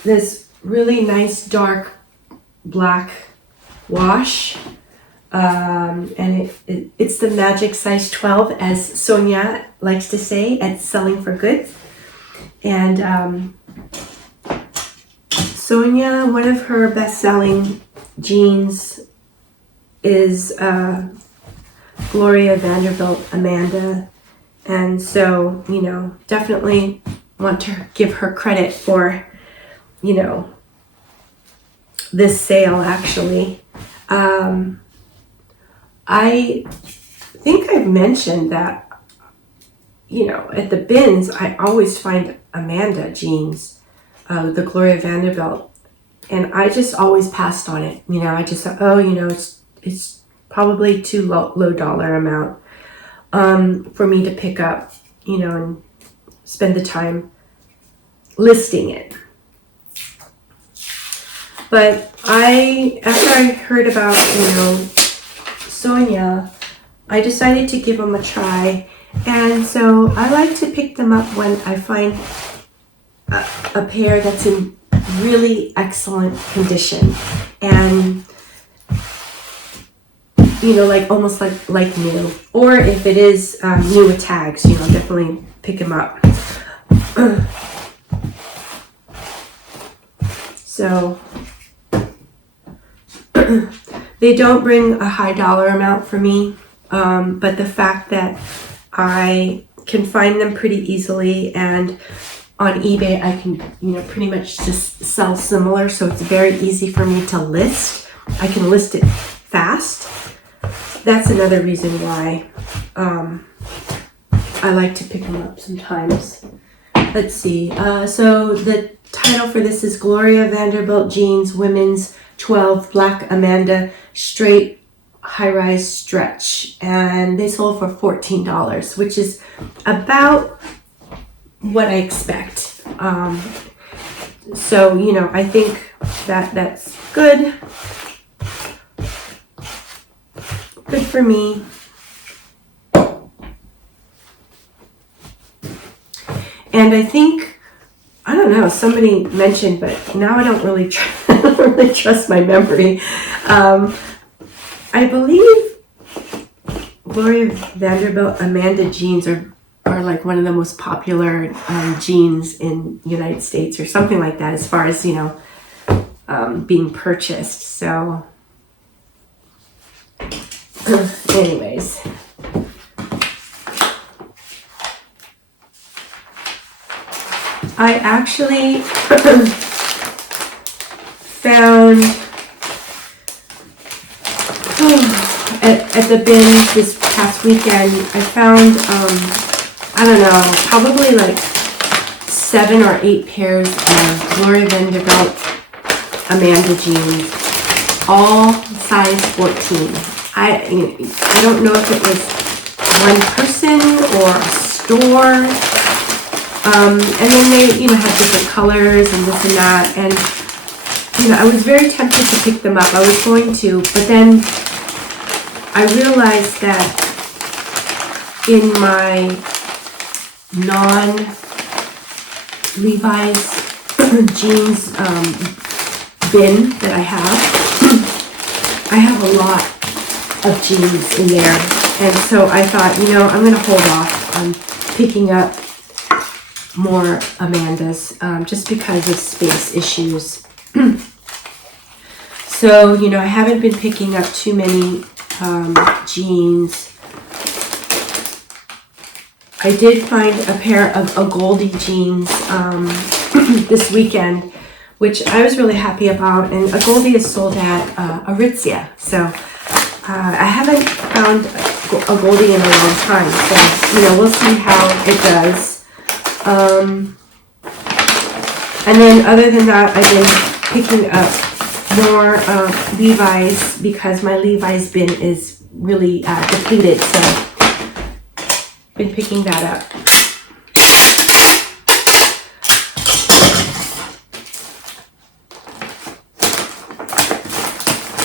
this really nice dark black wash. And it's the magic size 12, as Sonia likes to say at Selling for Goods. And Sonia, one of her best-selling jeans is Gloria Vanderbilt Amanda. And so, you know, definitely want to give her credit for, you know, this sale, actually. I think I've mentioned that, you know, at the bins, I always find Amanda jeans, the Gloria Vanderbilt, and I just always passed on it. You know, I just thought, oh, you know, it's probably too low dollar amount for me to pick up, you know, and spend the time listing it. But after I heard about, you know, Sonia, I decided to give them a try, and so I like to pick them up when I find a pair that's in really excellent condition, and, you know, like almost like new, or if it is new with tags, you know, definitely pick them up. So they don't bring a high dollar amount for me, but the fact that I can find them pretty easily, and on eBay I can, you know, pretty much just sell similar, so it's very easy for me to list. I can list it fast. That's another reason why I like to pick them up sometimes. Let's see. So the title for this is Gloria Vanderbilt Jeans Women's 12 Black Amanda Straight High-Rise Stretch, and they sold for $14, which is about what I expect. So, you know, I think that that's good. Good for me. And I think, I don't know, somebody mentioned, but now I don't really, I don't really trust my memory. I believe Gloria Vanderbilt, Amanda jeans are like one of the most popular jeans in the United States or something like that as far as, you know, being purchased. So anyways. I actually found at the bin this past weekend, I found, I don't know, probably like 7 or 8 pairs of Gloria Vanderbilt Amanda jeans, all size 14. I don't know if it was one person or a store. And then they, you know, have different colors and this and that. And, you know, I was very tempted to pick them up. I was going to, but then I realized that in my non-Levi's jeans bin that I have a lot of jeans in there. And so I thought, you know, I'm going to hold off on picking up more Amandas just because of space issues. So, you know, I haven't been picking up too many jeans. I did find a pair of a Goldie jeans this weekend, which I was really happy about. And a Goldie is sold at Aritzia. So I haven't found a Goldie in a long time. So, you know, we'll see how it does. And then other than that, I've been picking up more Levi's because my Levi's bin is really depleted. So been picking that up.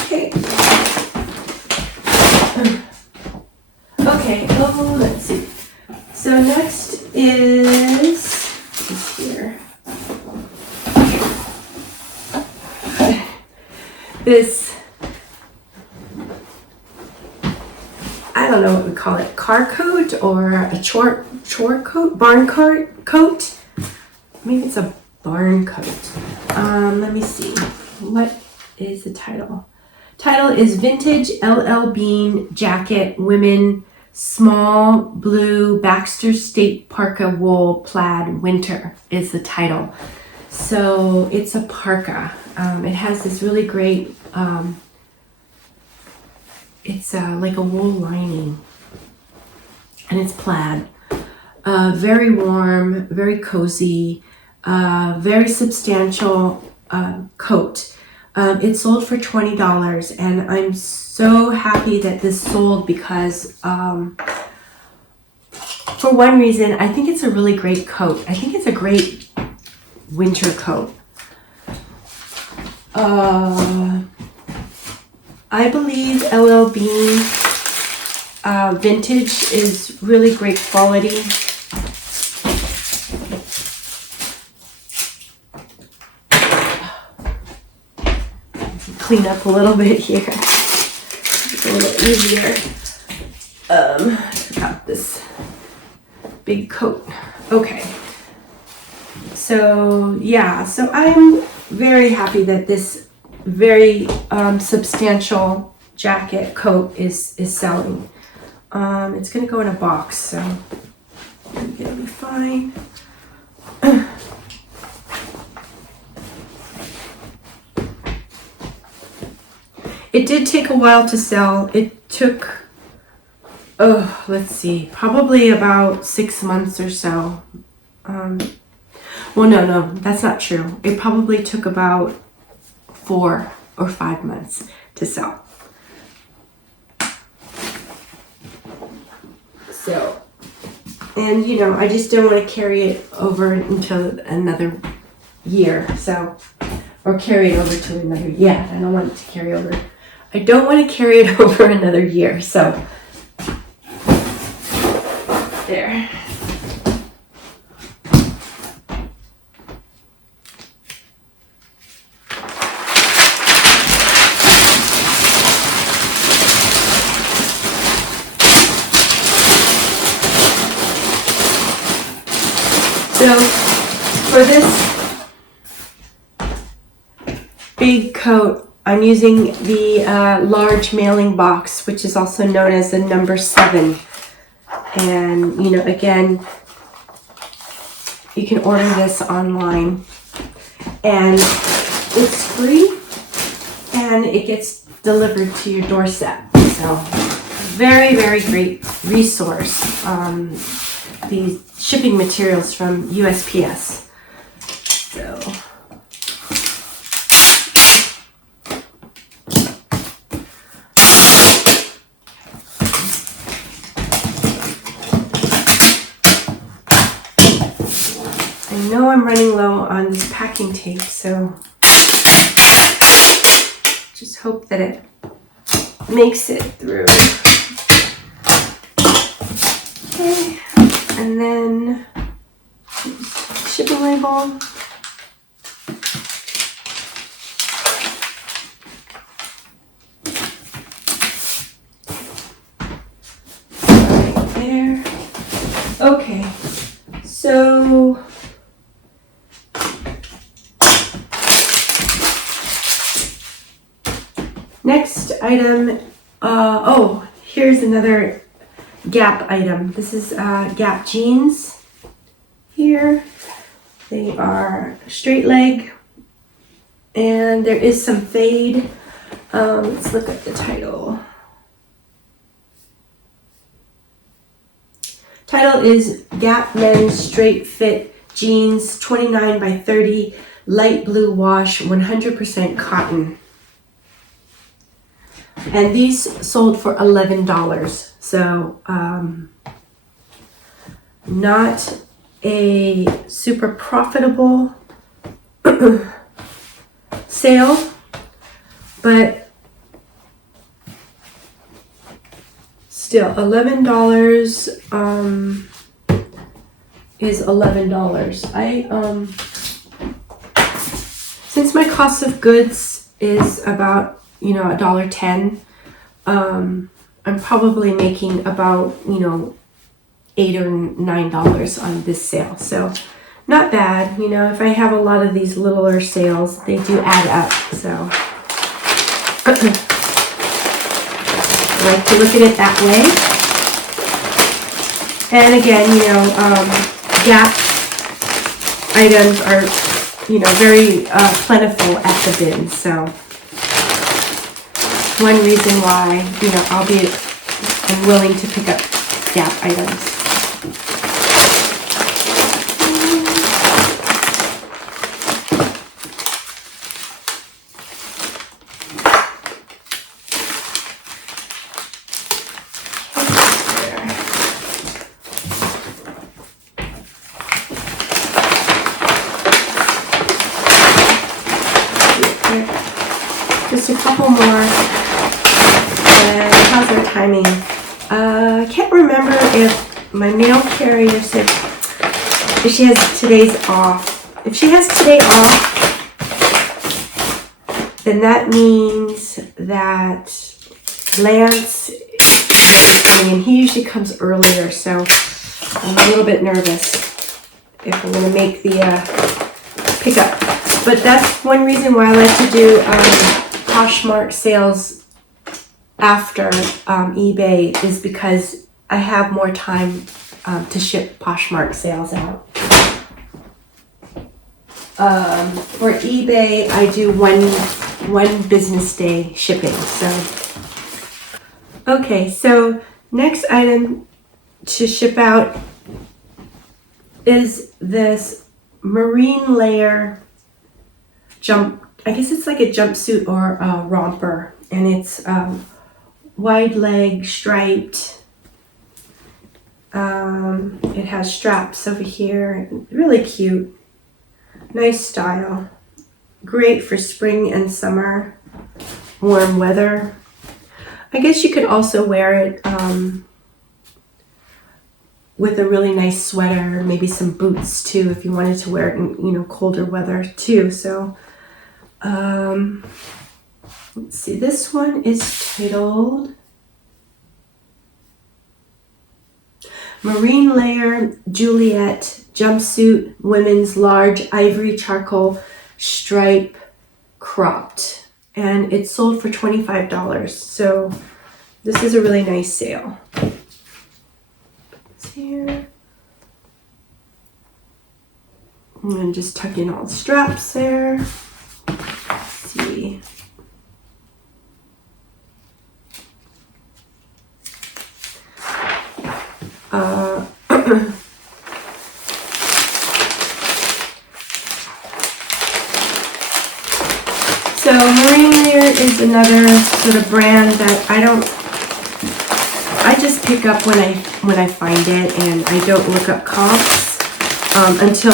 Okay. Okay, oh, let's see. So next is here. This, I don't know what we call it, car coat or a chore coat, barn coat. Maybe it's a barn coat. Let me see. What is the title? Title is Vintage LL Bean Jacket Women Small Blue Baxter State Parka Wool Plaid Winter is the title. So it's a parka. It has this really great, it's like a wool lining, and it's plaid. Very warm, very cozy, very substantial coat. It sold for $20, and I'm so happy that this sold because for one reason, I think it's a really great coat. I think it's a great winter coat. I believe LL Bean Vintage is really great quality. Clean up a little bit here. It's a little easier. Got this big coat. Okay. So yeah, so I'm very happy that this very substantial jacket coat is selling. It's gonna go in a box, so I think it'll be fine. It did take a while to sell. It took, let's see, probably about 6 months or so. Well, no, that's not true. It probably took about 4 or 5 months to sell. So, And you know, I just don't want to carry it over until another year, so, or carry it over to another, yeah, I don't want it to carry over. I don't want to carry it over another year, so there. So for this big coat, I'm using the large mailing box, which is also known as the number 7. And you know, again, you can order this online, and it's free, and it gets delivered to your doorstep. So very, very great resource. These shipping materials from USPS. So I know I'm running low on this packing tape, so just hope that it makes it through. Okay, and then shipping label. Right there. Okay, so next item, oh, here's another Gap item. This is Gap jeans here. They are straight leg, and there is some fade. Let's look at the title. Title is Gap Men's Straight Fit Jeans 29 by 30 Light Blue Wash 100% Cotton. And these sold for $11. So not a super profitable sale, but still $11 is $11. Since my cost of goods is about, you know, $1.10, I'm probably making about, you know, $8 or $9 on this sale. So not bad. You know, if I have a lot of these littler sales, they do add up. So I like to look at it that way. And again, you know, Gap items are, you know, very plentiful at the bin. So one reason why, you know, I'm willing to pick up Gap items. Just a couple more. And how's our timing? I can't remember if my mail carrier said if she has today's off. If she has today off, then that means that Lance is coming in. He usually comes earlier, so I'm a little bit nervous if I'm going to make the pickup. But that's one reason why I like to do Poshmark sales after eBay, is because I have more time to ship Poshmark sales out. For eBay, I do one business day shipping. So okay, so next item to ship out is this marine layer I guess it's like a jumpsuit or a romper, and it's wide leg striped. It has straps over here, really cute, nice style, great for spring and summer, warm weather. I guess you could also wear it with a really nice sweater, maybe some boots too, if you wanted to wear it in, colder weather too. So, let's see, this one is titled Marine Layer Juliet Jumpsuit Women's Large Ivory Charcoal Stripe Cropped. And it's sold for $25. So this is a really nice sale. It's here. I'm going to just tuck in all the straps there. Let's see. So Marine Layer is another sort of brand that I just pick up when I find it, and I don't look up comps until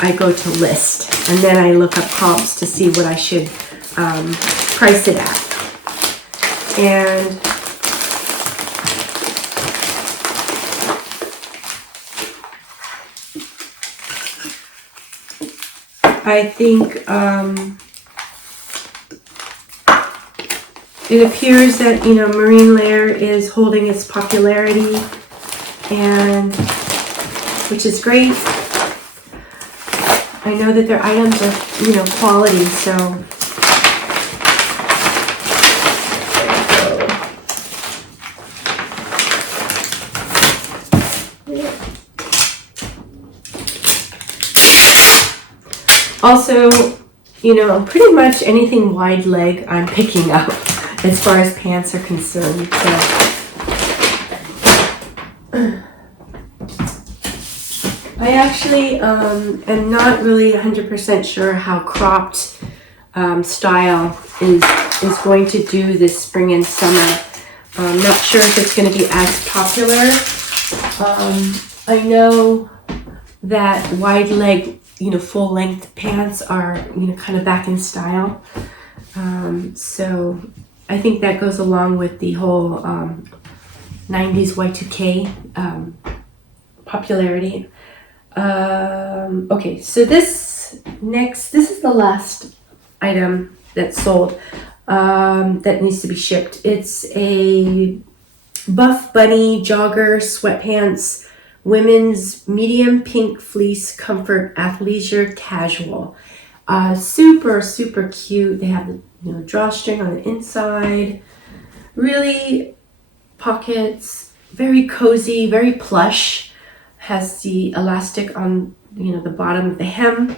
I go to list, and then I look up comps to see what I should price it at. And I think it appears that Marine Layer is holding its popularity, and which is great. I know that their items are quality, so also, pretty much anything wide leg I'm picking up as far as pants are concerned. So. I actually am not really 100% sure how cropped style is going to do this spring and summer. I'm not sure if it's going to be as popular. I know that wide leg, full length pants are, kind of back in style. So I think that goes along with the whole 90s Y2K popularity. Okay, so this is the last item that's sold that needs to be shipped. It's a Buff Bunny jogger sweatpants, women's medium pink fleece comfort athleisure casual. Super, super cute. They have the drawstring on the inside, really pockets, very cozy, very plush. Has the elastic on the bottom of the hem,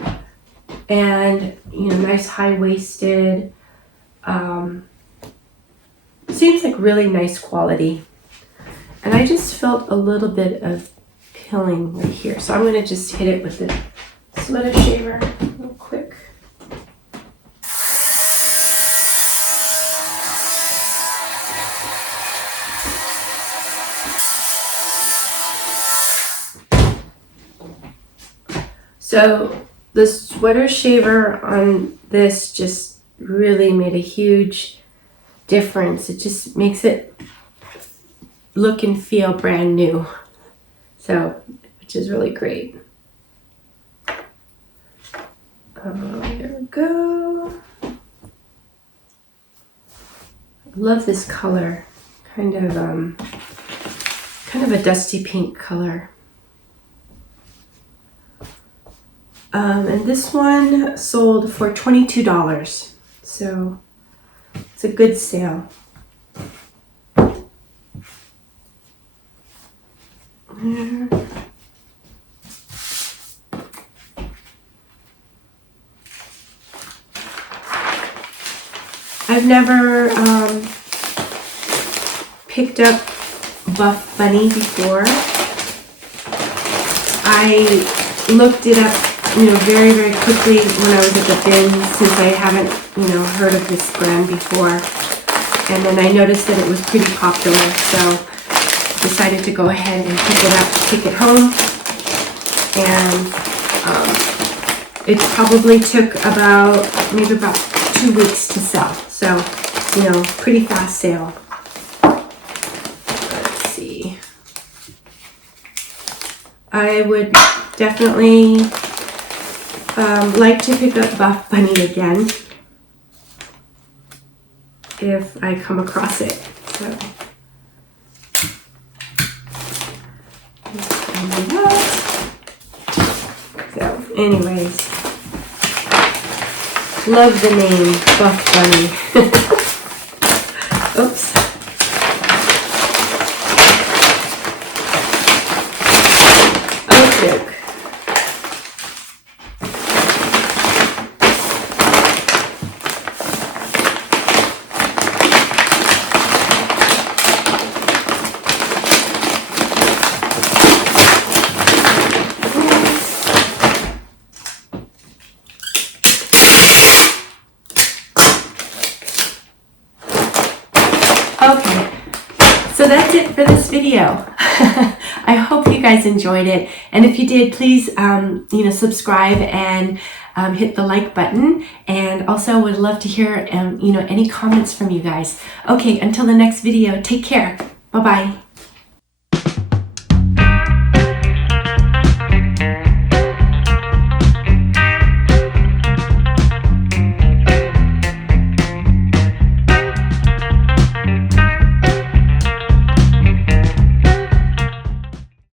and nice high-waisted. Seems like really nice quality, and I just felt a little bit of pilling right here, so I'm going to just hit it with the sweater shaver real quick. So the sweater shaver on this just really made a huge difference. It just makes it look and feel brand new. So, which is really great. Here we go. I love this color. Kind of a dusty pink color. And this one sold for $22, so it's a good sale. I've never picked up Buff Bunny before. I looked it up very, very quickly when I was at the bin, since I haven't, heard of this brand before. And then I noticed that it was pretty popular, so decided to go ahead and pick it up, take it home, and it probably took maybe about 2 weeks to sell. So, you know, pretty fast sale. Let's see. I would definitely like to pick up Buff Bunny again if I come across it. So, anyways, love the name Buff Bunny. Oops. Okay. Okay, so that's it for this video. I hope you guys enjoyed it, and if you did, please subscribe and hit the like button, and also would love to hear any comments from you guys. Okay, until the next video, take care. Bye bye.